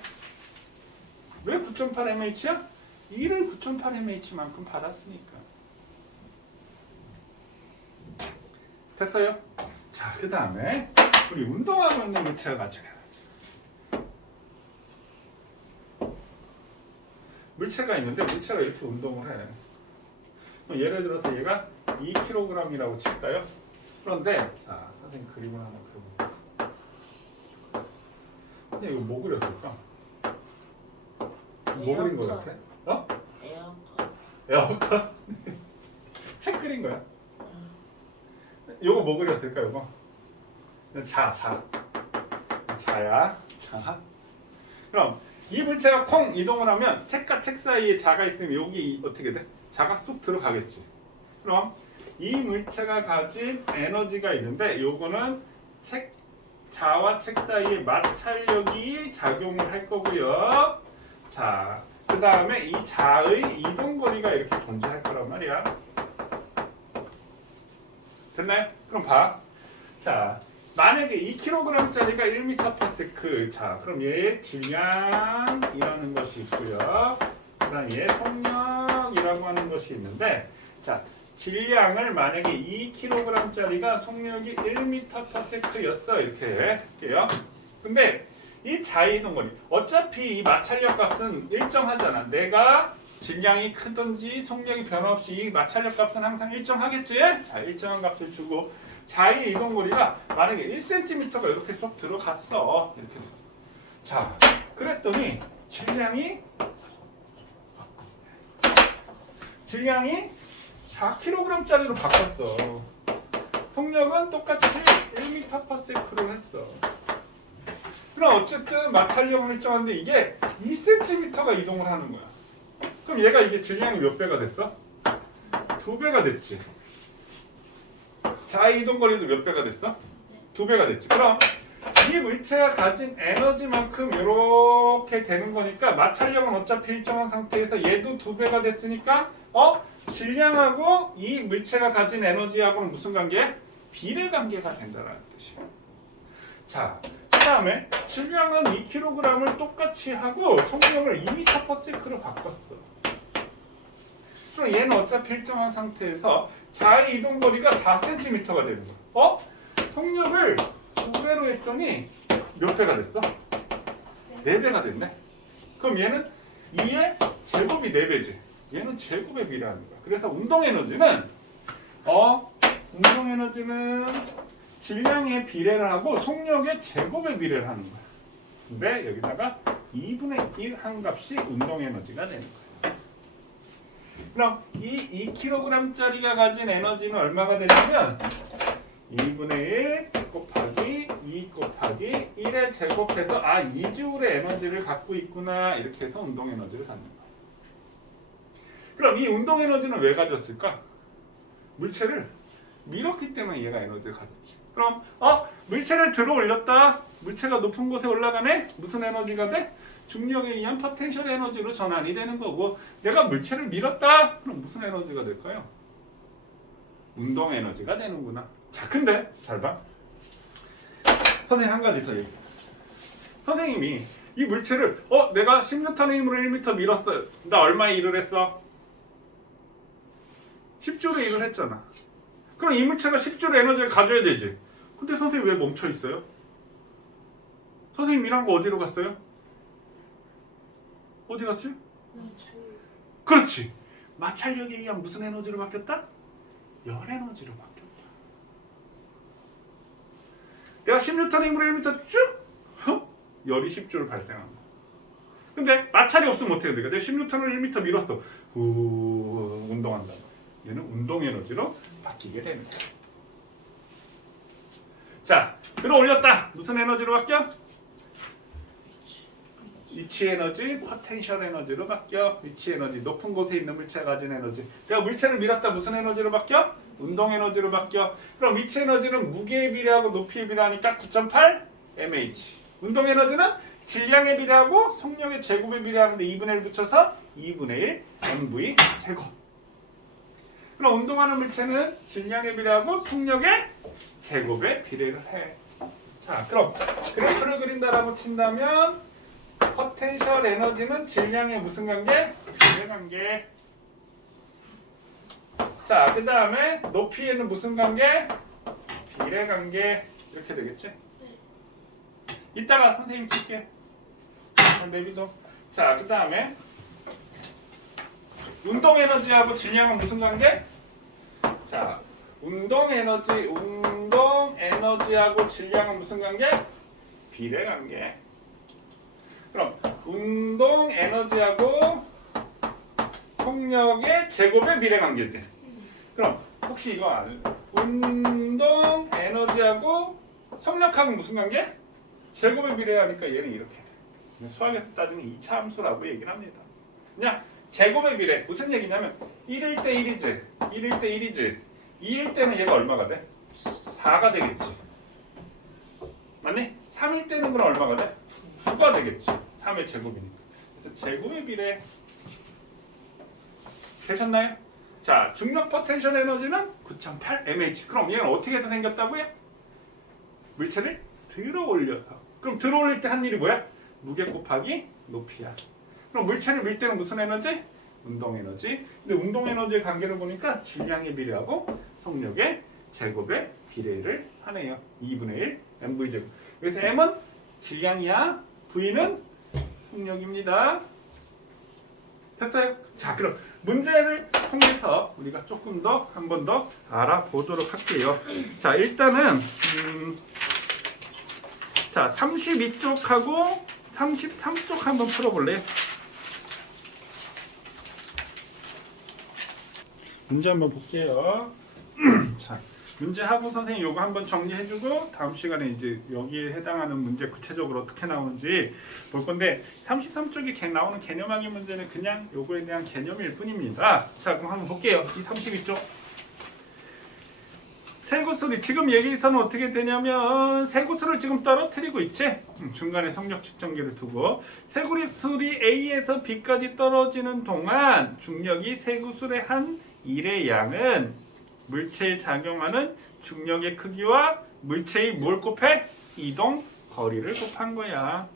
왜 9.8mh야? 2를 9.8mh만큼 받았으니까. 됐어요? 자, 그 다음에 우리 운동하고 있는 물체가 가진 에너지. 물체가 있는데 물체가 이렇게 운동을 해. 예를 들어서 얘가 2kg이라고 칠까요? 그런데 자, 선생님 그림을 하나 그려볼게요. 근데 이거 뭐 그렸을까? 뭐 그린 거 같아? 에어컨. 에어컨? 책 그린 거야. 요거 뭐 그렸을까, 요거? 자야. 그럼 이 물체가 콩 이동을 하면 책과 책 사이에 자가 있으면 여기 어떻게 돼? 자가 쏙 들어가겠지. 그럼 이 물체가 가진 에너지가 있는데 요거는 자와 책 사이에 마찰력이 작용을 할 거고요. 자, 그 다음에 이 자의 이동거리가 이렇게 존재할 거란 말이야. 됐나요? 그럼 봐. 자, 만약에 2kg짜리가 1m/s. 자, 그럼 얘의 질량이라는 것이 있고요. 그 다음 얘의 속력이라고 하는 것이 있는데, 자, 질량을 만약에 2kg짜리가 속력이 1m/s였어. 이렇게 할게요. 근데 이 자이동거리, 어차피 이 마찰력 값은 일정하잖아. 내가 질량이 크든지 속력이 변함없이 이 마찰력 값은 항상 일정하겠지? 자, 일정한 값을 주고 자의 이동거리가 만약에 1cm가 이렇게 쏙 들어갔어. 이렇게 됐어. 자, 그랬더니 질량이 4kg짜리로 바꿨어. 속력은 똑같이 1m/s로 했어. 그럼 어쨌든 마찰력은 일정한데 이게 2cm가 이동을 하는 거야. 그럼 얘가 이게 질량이 몇 배가 됐어? 2배가 됐지. 자의 이동거리도 몇 배가 됐어? 2배가 됐지. 그럼 이 물체가 가진 에너지만큼 이렇게 되는 거니까 마찰력은 어차피 일정한 상태에서 얘도 2배가 됐으니까 질량하고 이 물체가 가진 에너지하고는 무슨 관계? 비례 관계가 된다는 뜻이야. 자, 그 다음에 질량은 2kg을 똑같이 하고 속력을 2m/s로 바꿨어. 그럼 얘는 어차피 일정한 상태에서 자의 이동거리가 4cm가 되는 거야. 속력을 2배로 했더니 몇 배가 됐어? 4배가 됐네. 그럼 얘는 2의 제곱이 4배지. 얘는 제곱에 비례하는 거야. 그래서 운동 에너지는 질량에 비례를 하고 속력의 제곱에 비례를 하는 거야. 근데 여기다가 2분의 1 한 값이 운동 에너지가 되는 거야. 그럼 이 2kg짜리가 가진 에너지는 얼마가 되냐면 2분의 1 곱하기 2 곱하기 1의 제곱해서 2J의 에너지를 갖고 있구나. 이렇게 해서 운동 에너지를 갖는 거야. 그럼 이 운동 에너지는 왜 가졌을까? 물체를 밀었기 때문에 얘가 에너지를 가졌지. 그럼 물체를 들어 올렸다. 물체가 높은 곳에 올라가네. 무슨 에너지가 돼? 중력에 의한 포텐셜 에너지로 전환이 되는 거고, 내가 물체를 밀었다. 그럼 무슨 에너지가 될까요? 운동 에너지가 되는구나. 자, 근데 잘 봐. 선생님 한 가지 더 얘기해. 선생님이 이 물체를 내가 10N의 힘으로 1m 밀었어. 나 얼마의 일을 했어? 10J의 일을 했잖아. 그럼 이 물체가 10J의 에너지를 가져야 되지. 근데 선생님 왜 멈춰 있어요? 선생님 일한 거 어디로 갔어요? 어디 갔지? 그렇지. 마찰력에 의한 무슨 에너지로 바뀌었다? 열 에너지로 바뀌었다. 내가 10N의 힘으로 1m 쭉 열이 10J를 발생한 거야. 근데 마찰이 없으면 어떻게 돼? 내가 10N을 1m 밀었어. 운동한다. 얘는 운동 에너지로 바뀌게 되는 거야. 자, 들어 올렸다. 무슨 에너지로 바뀌어? 위치 에너지, 포텐셜 에너지로 바뀌어. 위치 에너지, 높은 곳에 있는 물체가 가진 에너지. 내가 물체를 밀었다. 무슨 에너지로 바뀌어? 운동 에너지로 바뀌어. 그럼 위치 에너지는 무게에 비례하고 높이에 비례하니까 9.8 mH. 운동 에너지는 질량에 비례하고 속력의 제곱에 비례하는데 2분의 1 붙여서 2분의 1 mv 제곱. 그럼 운동하는 물체는 질량에 비례하고 속력의 제곱에 비례를 해. 자, 그럼 그래프를 그린다라고 친다면 포텐셜 에너지는 질량의 무슨 관계? 비례 관계. 자, 그 다음에 높이에는 무슨 관계? 비례 관계. 이렇게 되겠지? 이따가 선생님 칠게. 내비도. 자, 그 다음에 운동 에너지하고 질량은 무슨 관계? 자, 운동 에너지하고 질량은 무슨 관계? 비례 관계. 그럼 운동 에너지하고 속력의 제곱의 비례 관계지. 그럼 혹시 이거 아는? 운동 에너지하고 속력하고 무슨 관계? 제곱에 비례하니까 얘는 이렇게 돼. 수학에서 따지면 2차 함수라고 얘기를 합니다. 그냥 제곱의 비례. 무슨 얘기냐면 1일 때 1이지. 1일 때 1이지. 2일 때는 얘가 얼마가 돼? 4가 되겠지. 맞니? 3일 때는 그럼 얼마가 돼? 9가 되겠지. 3의 제곱이니까. 그래서 제곱의 비례 되셨나요? 자, 중력 포텐셜 에너지는 9.8 mH. 그럼 얘는 어떻게 해서 생겼다고요? 물체를 들어 올려서. 그럼 들어 올릴 때 한 일이 뭐야? 무게 곱하기 높이야. 그럼 물체를 밀 때는 무슨 에너지? 운동 에너지. 근데 운동 에너지의 관계를 보니까 질량에 비례하고 속력의 제곱에 비례를 하네요. 2분의 1 mv 제곱. 그래서 m은 질량이야. v는 속력입니다. 됐어요? 자, 그럼 문제를 통해서 우리가 조금 더 한 번 더 알아보도록 할게요. 자, 일단은 자, 32쪽하고 33쪽 한번 풀어볼래요? 문제 한번 볼게요. 자, 문제하고 선생님 요거 한번 정리해주고 다음 시간에 이제 여기에 해당하는 문제 구체적으로 어떻게 나오는지 볼 건데 33쪽에 나오는 개념항의 문제는 그냥 요거에 대한 개념일 뿐입니다. 자, 그럼 한번 볼게요. 이 32쪽. 쇠구슬이 지금 얘기에서는 어떻게 되냐면 쇠구슬을 지금 떨어뜨리고 있지? 중간에 속력 측정기를 두고 쇠구슬이 A에서 B까지 떨어지는 동안 중력이 쇠구슬의 한 일의 양은 물체에 작용하는 중력의 크기와 물체의 뭘 곱해? 이동 거리를 곱한 거야.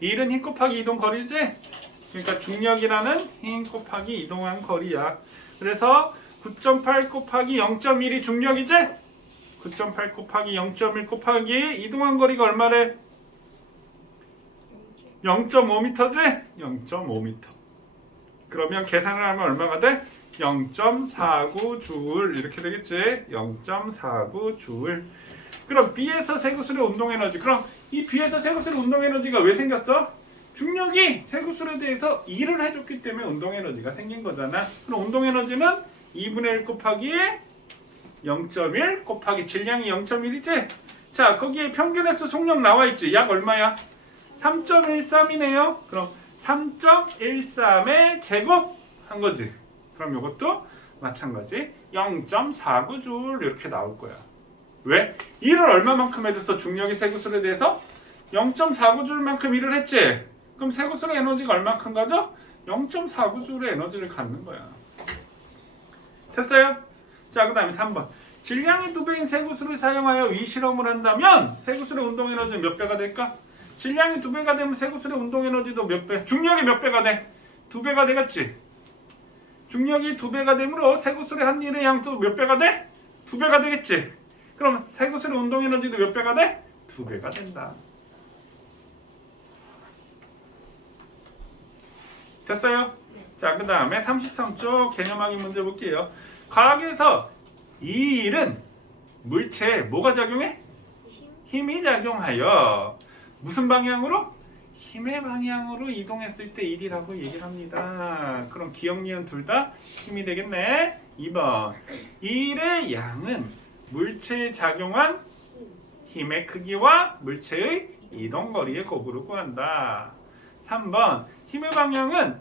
일은 힘 곱하기 이동 거리지? 그러니까 중력이라는 힘 곱하기 이동한 거리야. 그래서 9.8 곱하기 0.1이 중력이지? 9.8 곱하기 0.1 곱하기 이동한 거리가 얼마래? 0.5m지? 0.5m. 그러면 계산을 하면 얼마가 돼? 0.49줄 이렇게 되겠지? 0.49줄. 그럼 B에서 쇠구슬의 운동 에너지. 그럼 이 B에서 쇠구슬의 운동 에너지가 왜 생겼어? 중력이 쇠구슬에 대해서 일을 해줬기 때문에 운동 에너지가 생긴 거잖아. 그럼 운동 에너지는 2분의 1 곱하기 0.1 곱하기 질량이 0.1이지? 자, 거기에 평균 횟수 속력 나와 있지? 약 얼마야? 3.13이네요. 그럼 3.13의 제곱 한 거지. 그럼 이것도 마찬가지 0.49줄 이렇게 나올 거야. 왜? 일을 얼마만큼 해줬어? 중력이 쇠구슬에 대해서 0.49줄만큼 일을 했지? 그럼 쇠구슬의 에너지가 얼마큼 가져? 0.49줄의 에너지를 갖는 거야. 됐어요? 자, 그 다음에 3번. 질량이 2배인 쇠구슬을 사용하여 위 실험을 한다면 쇠구슬의 운동 에너지는 몇 배가 될까? 질량이 2배가 되면 쇠구슬의 운동 에너지도 몇 배? 중력이 몇 배가 돼? 2배가 되겠지? 중력이 2배가 되므로 쇠구슬의 한 일의 양도 몇 배가 돼? 2배가 되겠지? 그럼 쇠구슬의 운동 에너지도 몇 배가 돼? 2배가 된다. 됐어요? 자, 그 다음에 33쪽 개념항의 문제 볼게요. 과학에서 이 일은 물체에 뭐가 작용해? 힘이 작용하여 무슨 방향으로? 힘의 방향으로 이동했을 때 일이라고 얘기를 합니다. 그럼 기억, 니은 둘 다 힘이 되겠네. 2번. 일의 양은 물체에 작용한 힘의 크기와 물체의 이동 거리의 곱으로 구한다. 3번. 힘의 방향은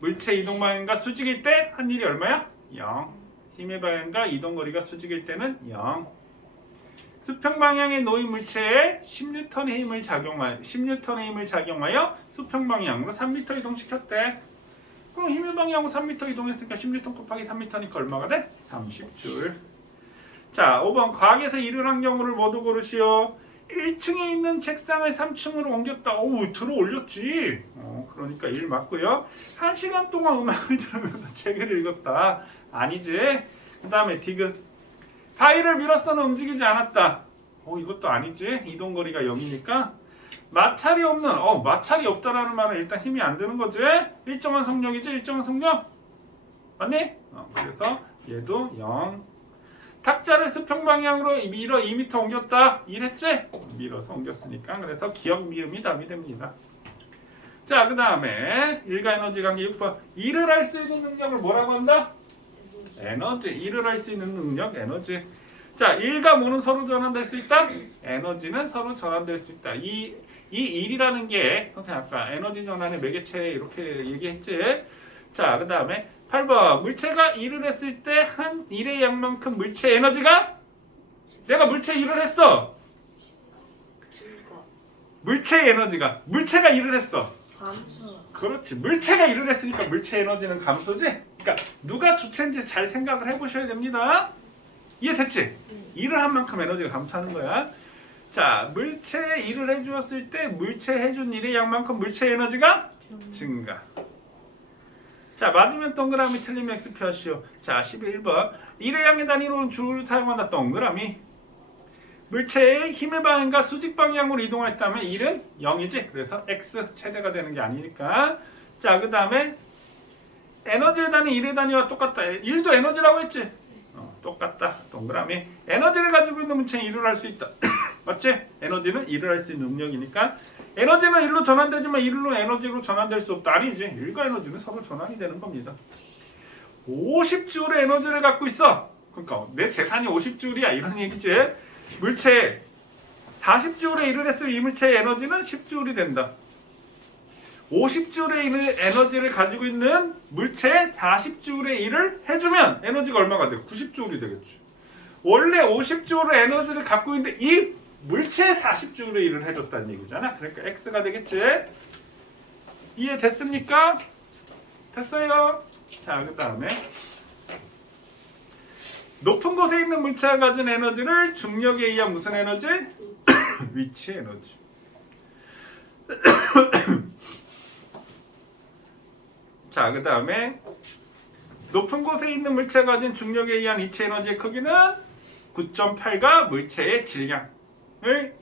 물체 이동 방향과 수직일 때 한 일이 얼마야? 0. 힘의 방향과 이동 거리가 수직일 때는 0. 수평 방향에 놓인 물체에 10N의 힘을 작용하여 수평 방향으로 3m 이동시켰대. 그럼 힘의 방향으로 3m 이동했으니까 10N 곱하기 3m니까 얼마가 돼? 30줄. 자, 5번. 과학에서 일을 한 경우를 모두 고르시오. 1층에 있는 책상을 3층으로 옮겼다. 오, 들어 올렸지. 그러니까 1 맞고요. 1시간 동안 음악을 들으면서 책을 읽었다. 아니지. 그 다음에 디귿. 파일을 밀었어는 움직이지 않았다. 이것도 아니지. 이동거리가 0이니까. 마찰이 없는, 마찰이 없다라는 말은 일단 힘이 안 드는 거지. 일정한 속력이지. 일정한 속력. 맞니? 그래서 얘도 0. 탁자를 수평 방향으로 밀어 2m 옮겼다. 이랬지? 밀어서 옮겼으니까. 그래서 기억 미음이 답이 됩니다. 자, 그 다음에 일과 에너지 관계 6번. 일을 할 수 있는 능력을 뭐라고 한다? 에너지. 일을 할 수 있는 능력, 에너지. 자, 일과 뭐는 서로 전환될 수 있다? 에너지는 서로 전환될 수 있다. 이 일이라는 게 선생님 아까 에너지 전환의 매개체 이렇게 얘기했지. 자, 그 다음에 8번. 물체가 일을 했을 때 한 일의 양만큼 물체 에너지가 내가 물체 일을 했어. 물체 에너지가 물체가 일을 했어. 감소. 그렇지. 물체가 일을 했으니까 물체 에너지는 감소지. 그러니까 누가 주체인지 잘 생각을 해보셔야 됩니다. 이해됐지? 일을 한 만큼 에너지가 감소하는 거야. 자, 물체에 일을 해주었을 때 물체 해준 일의 양만큼 물체 에너지가 증가. 자, 맞으면 동그라미, 틀리면 X 표시오. 자, 11번. 일의 양의 단위로는 줄을 사용한다. 동그라미. 물체의 힘의 방향과 수직 방향으로 이동했다면 1은 0이지. 그래서 X 최대가 되는 게 아니니까. 자, 그 다음에 에너지의 단위 1의 단위와 똑같다. 1도 에너지라고 했지? 똑같다. 동그라미. 에너지를 가지고 있는 물체는 일을 할 수 있다. 맞지? 에너지는 일을 할 수 있는 능력이니까. 에너지는 일로 전환되지만 일로 에너지로 전환될 수 없다. 아니지. 일과 에너지는 서로 전환이 되는 겁니다. 50J의 에너지를 갖고 있어. 그러니까 내 재산이 50J야 이런 얘기지. 물체에 40J의 일을 했으면 이 물체의 에너지는 10J이 된다. 50J의 에너지를 가지고 있는 물체에 40J의 일을 해주면 에너지가 얼마가 돼? 90J이 되겠지. 원래 50J의 에너지를 갖고 있는데 이 물체에 40J의 일을 해줬다는 얘기잖아. 그러니까 X가 되겠지. 이해됐습니까? 됐어요. 자, 그 다음에 높은 곳에 있는 물체가 가진 에너지를 중력에 의한 무슨 에너지? 위치 에너지. 자, 그 다음에 높은 곳에 있는 물체가 가진 중력에 의한 위치 에너지의 크기는 9.8가 물체의 질량을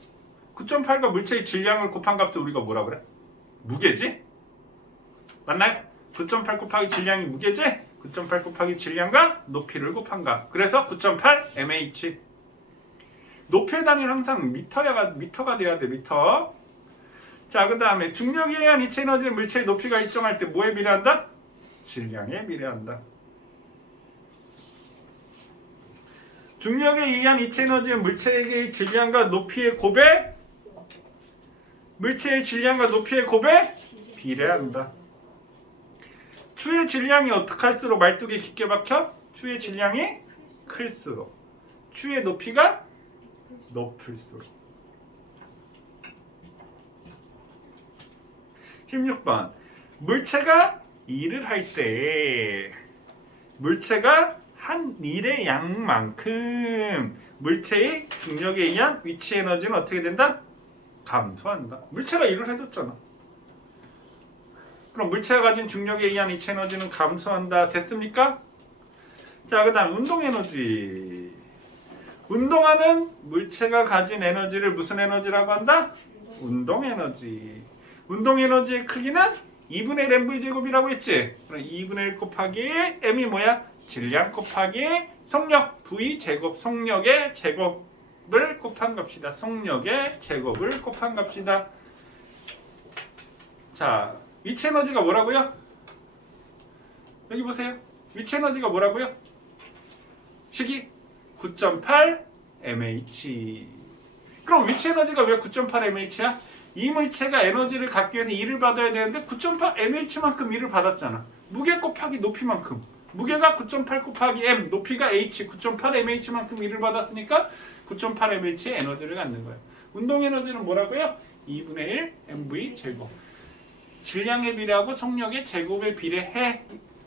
9.8가 물체의 질량을 곱한 값을 우리가 뭐라 그래? 무게지? 맞나요? 9.8 곱하기 질량이 무게지? 9.8 곱하기 질량과 높이를 곱한 값. 그래서 9.8 mH. 높이의 단위는 항상 미터가 돼야 돼. 미터. 자, 그 다음에 중력에 의한 이체 에너지는 물체의 높이가 일정할 때 뭐에 비례한다? 질량에 비례한다. 중력에 의한 이체 에너지는 물체의 질량과 높이의 곱에 물체의 질량과 높이의 곱에 비례한다. 추의 질량이 어떻게 할수록 말뚝이 깊게 박혀? 추의 질량이 클수록. 추의 높이가 높을수록. 16번. 물체가 일을 할 때 물체가 한 일의 양만큼 물체의 중력에 의한 위치 에너지는 어떻게 된다? 감소한다. 물체가 일을 해줬잖아. 그럼 물체가 가진 중력에 의한 위치 에너지는 감소한다. 됐습니까? 자, 그 다음 운동 에너지. 운동하는 물체가 가진 에너지를 무슨 에너지라고 한다? 운동 에너지. 운동 에너지의 크기는 2분의 1 mv 제곱이라고 했지? 그럼 2분의 1 곱하기 m이 뭐야? 질량 곱하기 속력 v 제곱. 속력의 제곱을 곱한 값이다. 속력의 제곱을 곱한 값이다. 자, 위치 에너지가 뭐라고요? 여기 보세요. 위치 에너지가 뭐라고요? 식이 9.8 mH. 그럼 위치 에너지가 왜 9.8 mH야? 이 물체가 에너지를 갖기 위해서 일을 받아야 되는데 9.8 mH만큼 일을 받았잖아. 무게 곱하기 높이만큼. 무게가 9.8 곱하기 m, 높이가 h, 9.8 mH만큼 일을 받았으니까 9.8 mH의 에너지를 갖는 거예요. 운동 에너지는 뭐라고요? 2분의 1 mv 제곱. 질량에 비례하고 속력의 제곱에 비례해.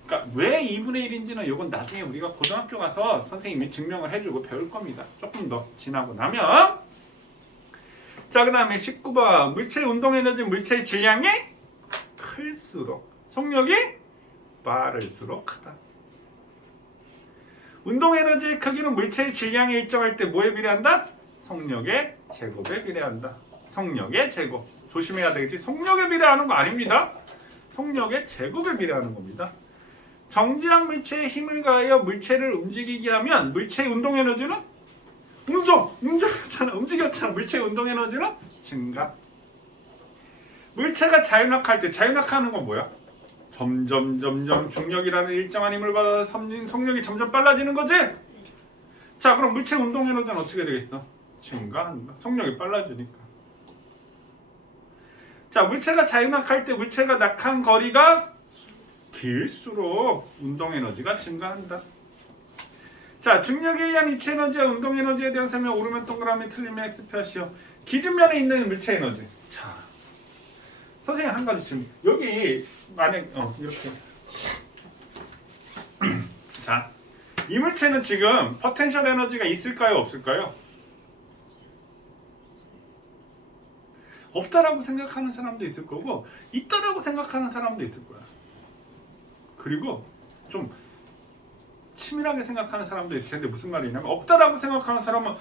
그러니까 왜 2분의 1인지는 이건 나중에 우리가 고등학교 가서 선생님이 증명을 해주고 배울 겁니다. 조금 더 지나고 나면. 자, 그 다음에 19번. 물체의 운동 에너지 물체의 질량이 클수록 속력이 빠를수록 크다. 운동 에너지의 크기는 물체의 질량에 일정할 때 뭐에 비례한다? 속력의 제곱에 비례한다. 속력의 제곱. 조심해야 되겠지. 속력에 비례하는 거 아닙니다. 속력의 제곱에 비례하는 겁니다. 정지한 물체에 힘을 가하여 물체를 움직이게 하면 물체의 운동 에너지는 움직였잖아. 물체의 운동 에너지는 증가. 물체가 자유낙하할 때 자유낙하하는 건 뭐야? 점점 중력이라는 일정한 힘을 받아서 속력이 점점 빨라지는 거지? 자, 그럼 물체 운동 에너지는 어떻게 되겠어? 증가한다. 속력이 빨라지니까. 자, 물체가 자유낙하할 때 물체가 낙한 거리가 길수록 운동 에너지가 증가한다. 자, 중력에 의한 이체 에너지와 운동 에너지에 대한 설명. 오르면 동그라미, 틀리면 X 표시요. 기준면에 있는 물체 에너지. 자, 선생님 한 가지 질문. 여기 만약 이렇게 자, 이 물체는 지금 포텐셜 에너지가 있을까요, 없을까요? 없다라고 생각하는 사람도 있을 거고 있다라고 생각하는 사람도 있을 거야. 그리고 좀 치밀하게 생각하는 사람도 있을 텐데 무슨 말이냐면 없다라고 생각하는 사람은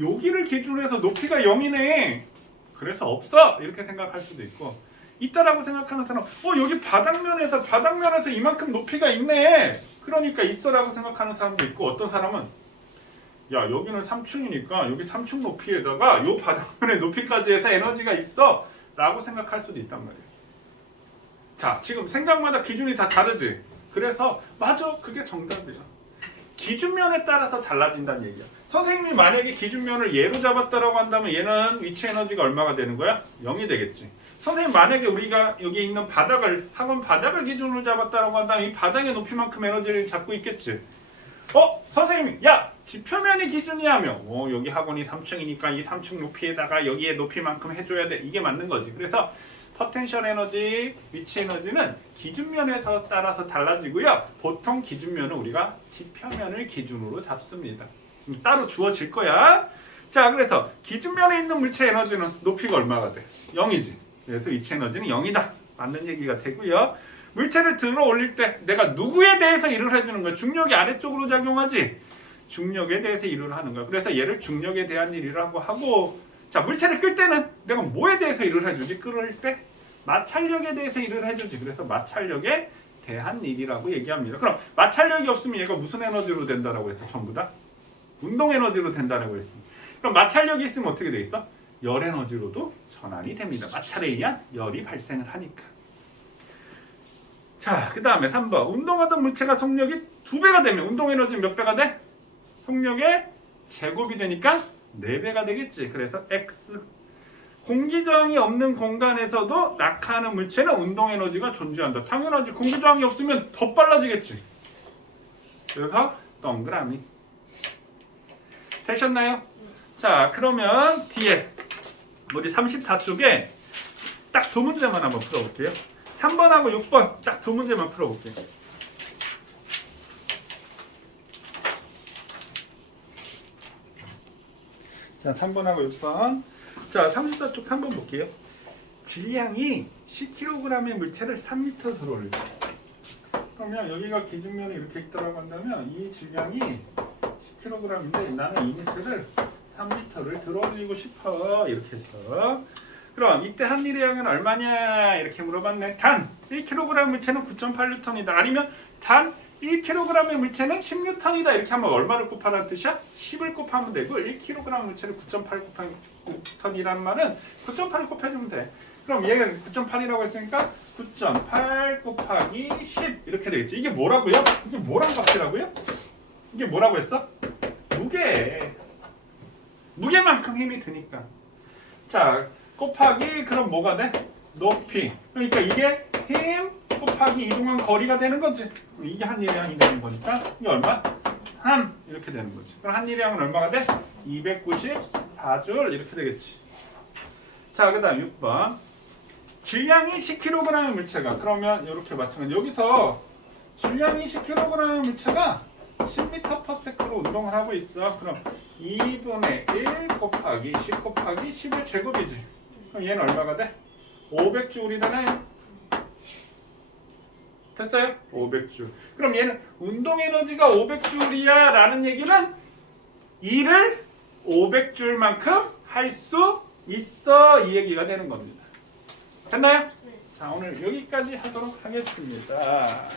여기를 기준으로 해서 높이가 0이네. 그래서 없어. 이렇게 생각할 수도 있고 있다라고 생각하는 사람은 여기 바닥면에서 이만큼 높이가 있네. 그러니까 있어라고 생각하는 사람도 있고 어떤 사람은 야 여기는 3층이니까 여기 3층 높이에다가 요 바닥면의 높이까지 해서 에너지가 있어 라고 생각할 수도 있단 말이에요. 자 지금 생각마다 기준이 다 다르지. 그래서 맞아 그게 정답이야. 기준면에 따라서 달라진다는 얘기야. 선생님이 만약에 기준면을 예로 잡았다라고 한다면 얘는 위치 에너지가 얼마가 되는 거야? 0이 되겠지. 선생님 만약에 우리가 여기 있는 학원 바닥을 기준으로 잡았다라고 한다면 이 바닥의 높이만큼 에너지를 잡고 있겠지. 선생님이 야 지표면이 기준이야 하면 여기 학원이 3층이니까 이 3층 높이에다가 여기에 높이만큼 해줘야 돼. 이게 맞는 거지. 그래서 포텐셜 에너지, 위치 에너지는 기준면에서 따라서 달라지고요. 보통 기준면은 우리가 지표면을 기준으로 잡습니다. 따로 주어질 거야. 자, 그래서 기준면에 있는 물체 에너지는 높이가 얼마가 돼? 0이지. 그래서 위치 에너지는 0이다. 맞는 얘기가 되고요. 물체를 들어 올릴 때 내가 누구에 대해서 일을 해주는 거야? 중력이 아래쪽으로 작용하지? 중력에 대해서 일을 하는 거야. 그래서 얘를 중력에 대한 일이라고 하고 자, 물체를 끌 때는 내가 뭐에 대해서 일을 해주지? 끌을 때 마찰력에 대해서 일을 해주지. 그래서 마찰력에 대한 일이라고 얘기합니다. 그럼 마찰력이 없으면 얘가 무슨 에너지로 된다라고 했어? 전부 다? 운동 에너지로 된다라고 했어. 그럼 마찰력이 있으면 어떻게 돼 있어? 열 에너지로도 전환이 됩니다. 마찰에 의한 열이 발생을 하니까. 자, 그 다음에 3번. 운동하던 물체가 속력이 2배가 되면 운동 에너지는 몇 배가 돼? 속력의 제곱이 되니까 4배가 되겠지. 그래서 X. 공기저항이 없는 공간에서도 낙하하는 물체는 운동 에너지가 존재한다. 당연하지. 공기저항이 없으면 더 빨라지겠지. 그래서 동그라미. 되셨나요? 자, 그러면 뒤에 우리 34쪽에 딱 2문제만 한번 풀어볼게요. 3번하고 6번 딱 2문제만 풀어볼게요. 자, 3번하고 6번. 자, 34쪽 한번 볼게요. 질량이 10kg의 물체를 3m 들어 올려. 그러면 여기가 기준면이 이렇게 있다고 한다면 이 질량이 10kg인데 나는 이 물체를 3m를 들어 올리고 싶어. 이렇게 해서. 그럼 이때 한일의 양은 얼마냐? 이렇게 물어봤네. 단 1kg 물체는 9.8N이다. 아니면 단 1kg의 물체는 10N이다. 이렇게 하면 얼마를 곱하라는 뜻이야? 10을 곱하면 되고 1kg 물체를 9.8 곱하기 9ton이라는 말은 9.8을 곱해주면 돼. 그럼 얘가 9.8이라고 했으니까 9.8 곱하기 10 이렇게 되겠지. 이게 뭐라고요? 이게 뭐랑 값이라고요? 이게 뭐라고 했어? 무게. 무게만큼 힘이 드니까. 자, 곱하기 그럼 뭐가 돼? 높이. 그러니까 이게 힘 곱하기 이동한 거리가 되는 거지. 이게 한일량이 되는 거니까 이게 얼마? 3 이렇게 되는 거지. 그럼 한일량은 얼마가 돼? 294줄 이렇게 되겠지. 자, 그 다음 6번. 질량이 10kg의 물체가 그러면 이렇게 마찬가지. 여기서 질량이 10kg의 물체가 10m/s로 운동을 하고 있어. 그럼 2분의 1 곱하기 10 곱하기 10의 제곱이지. 그럼 얘는 얼마가 돼? 500줄이잖아요. 됐어요? 500줄. 그럼 얘는 운동 에너지가 500줄이야 라는 얘기는 일을 500줄만큼 할 수 있어 이 얘기가 되는 겁니다. 됐나요? 자, 오늘 여기까지 하도록 하겠습니다.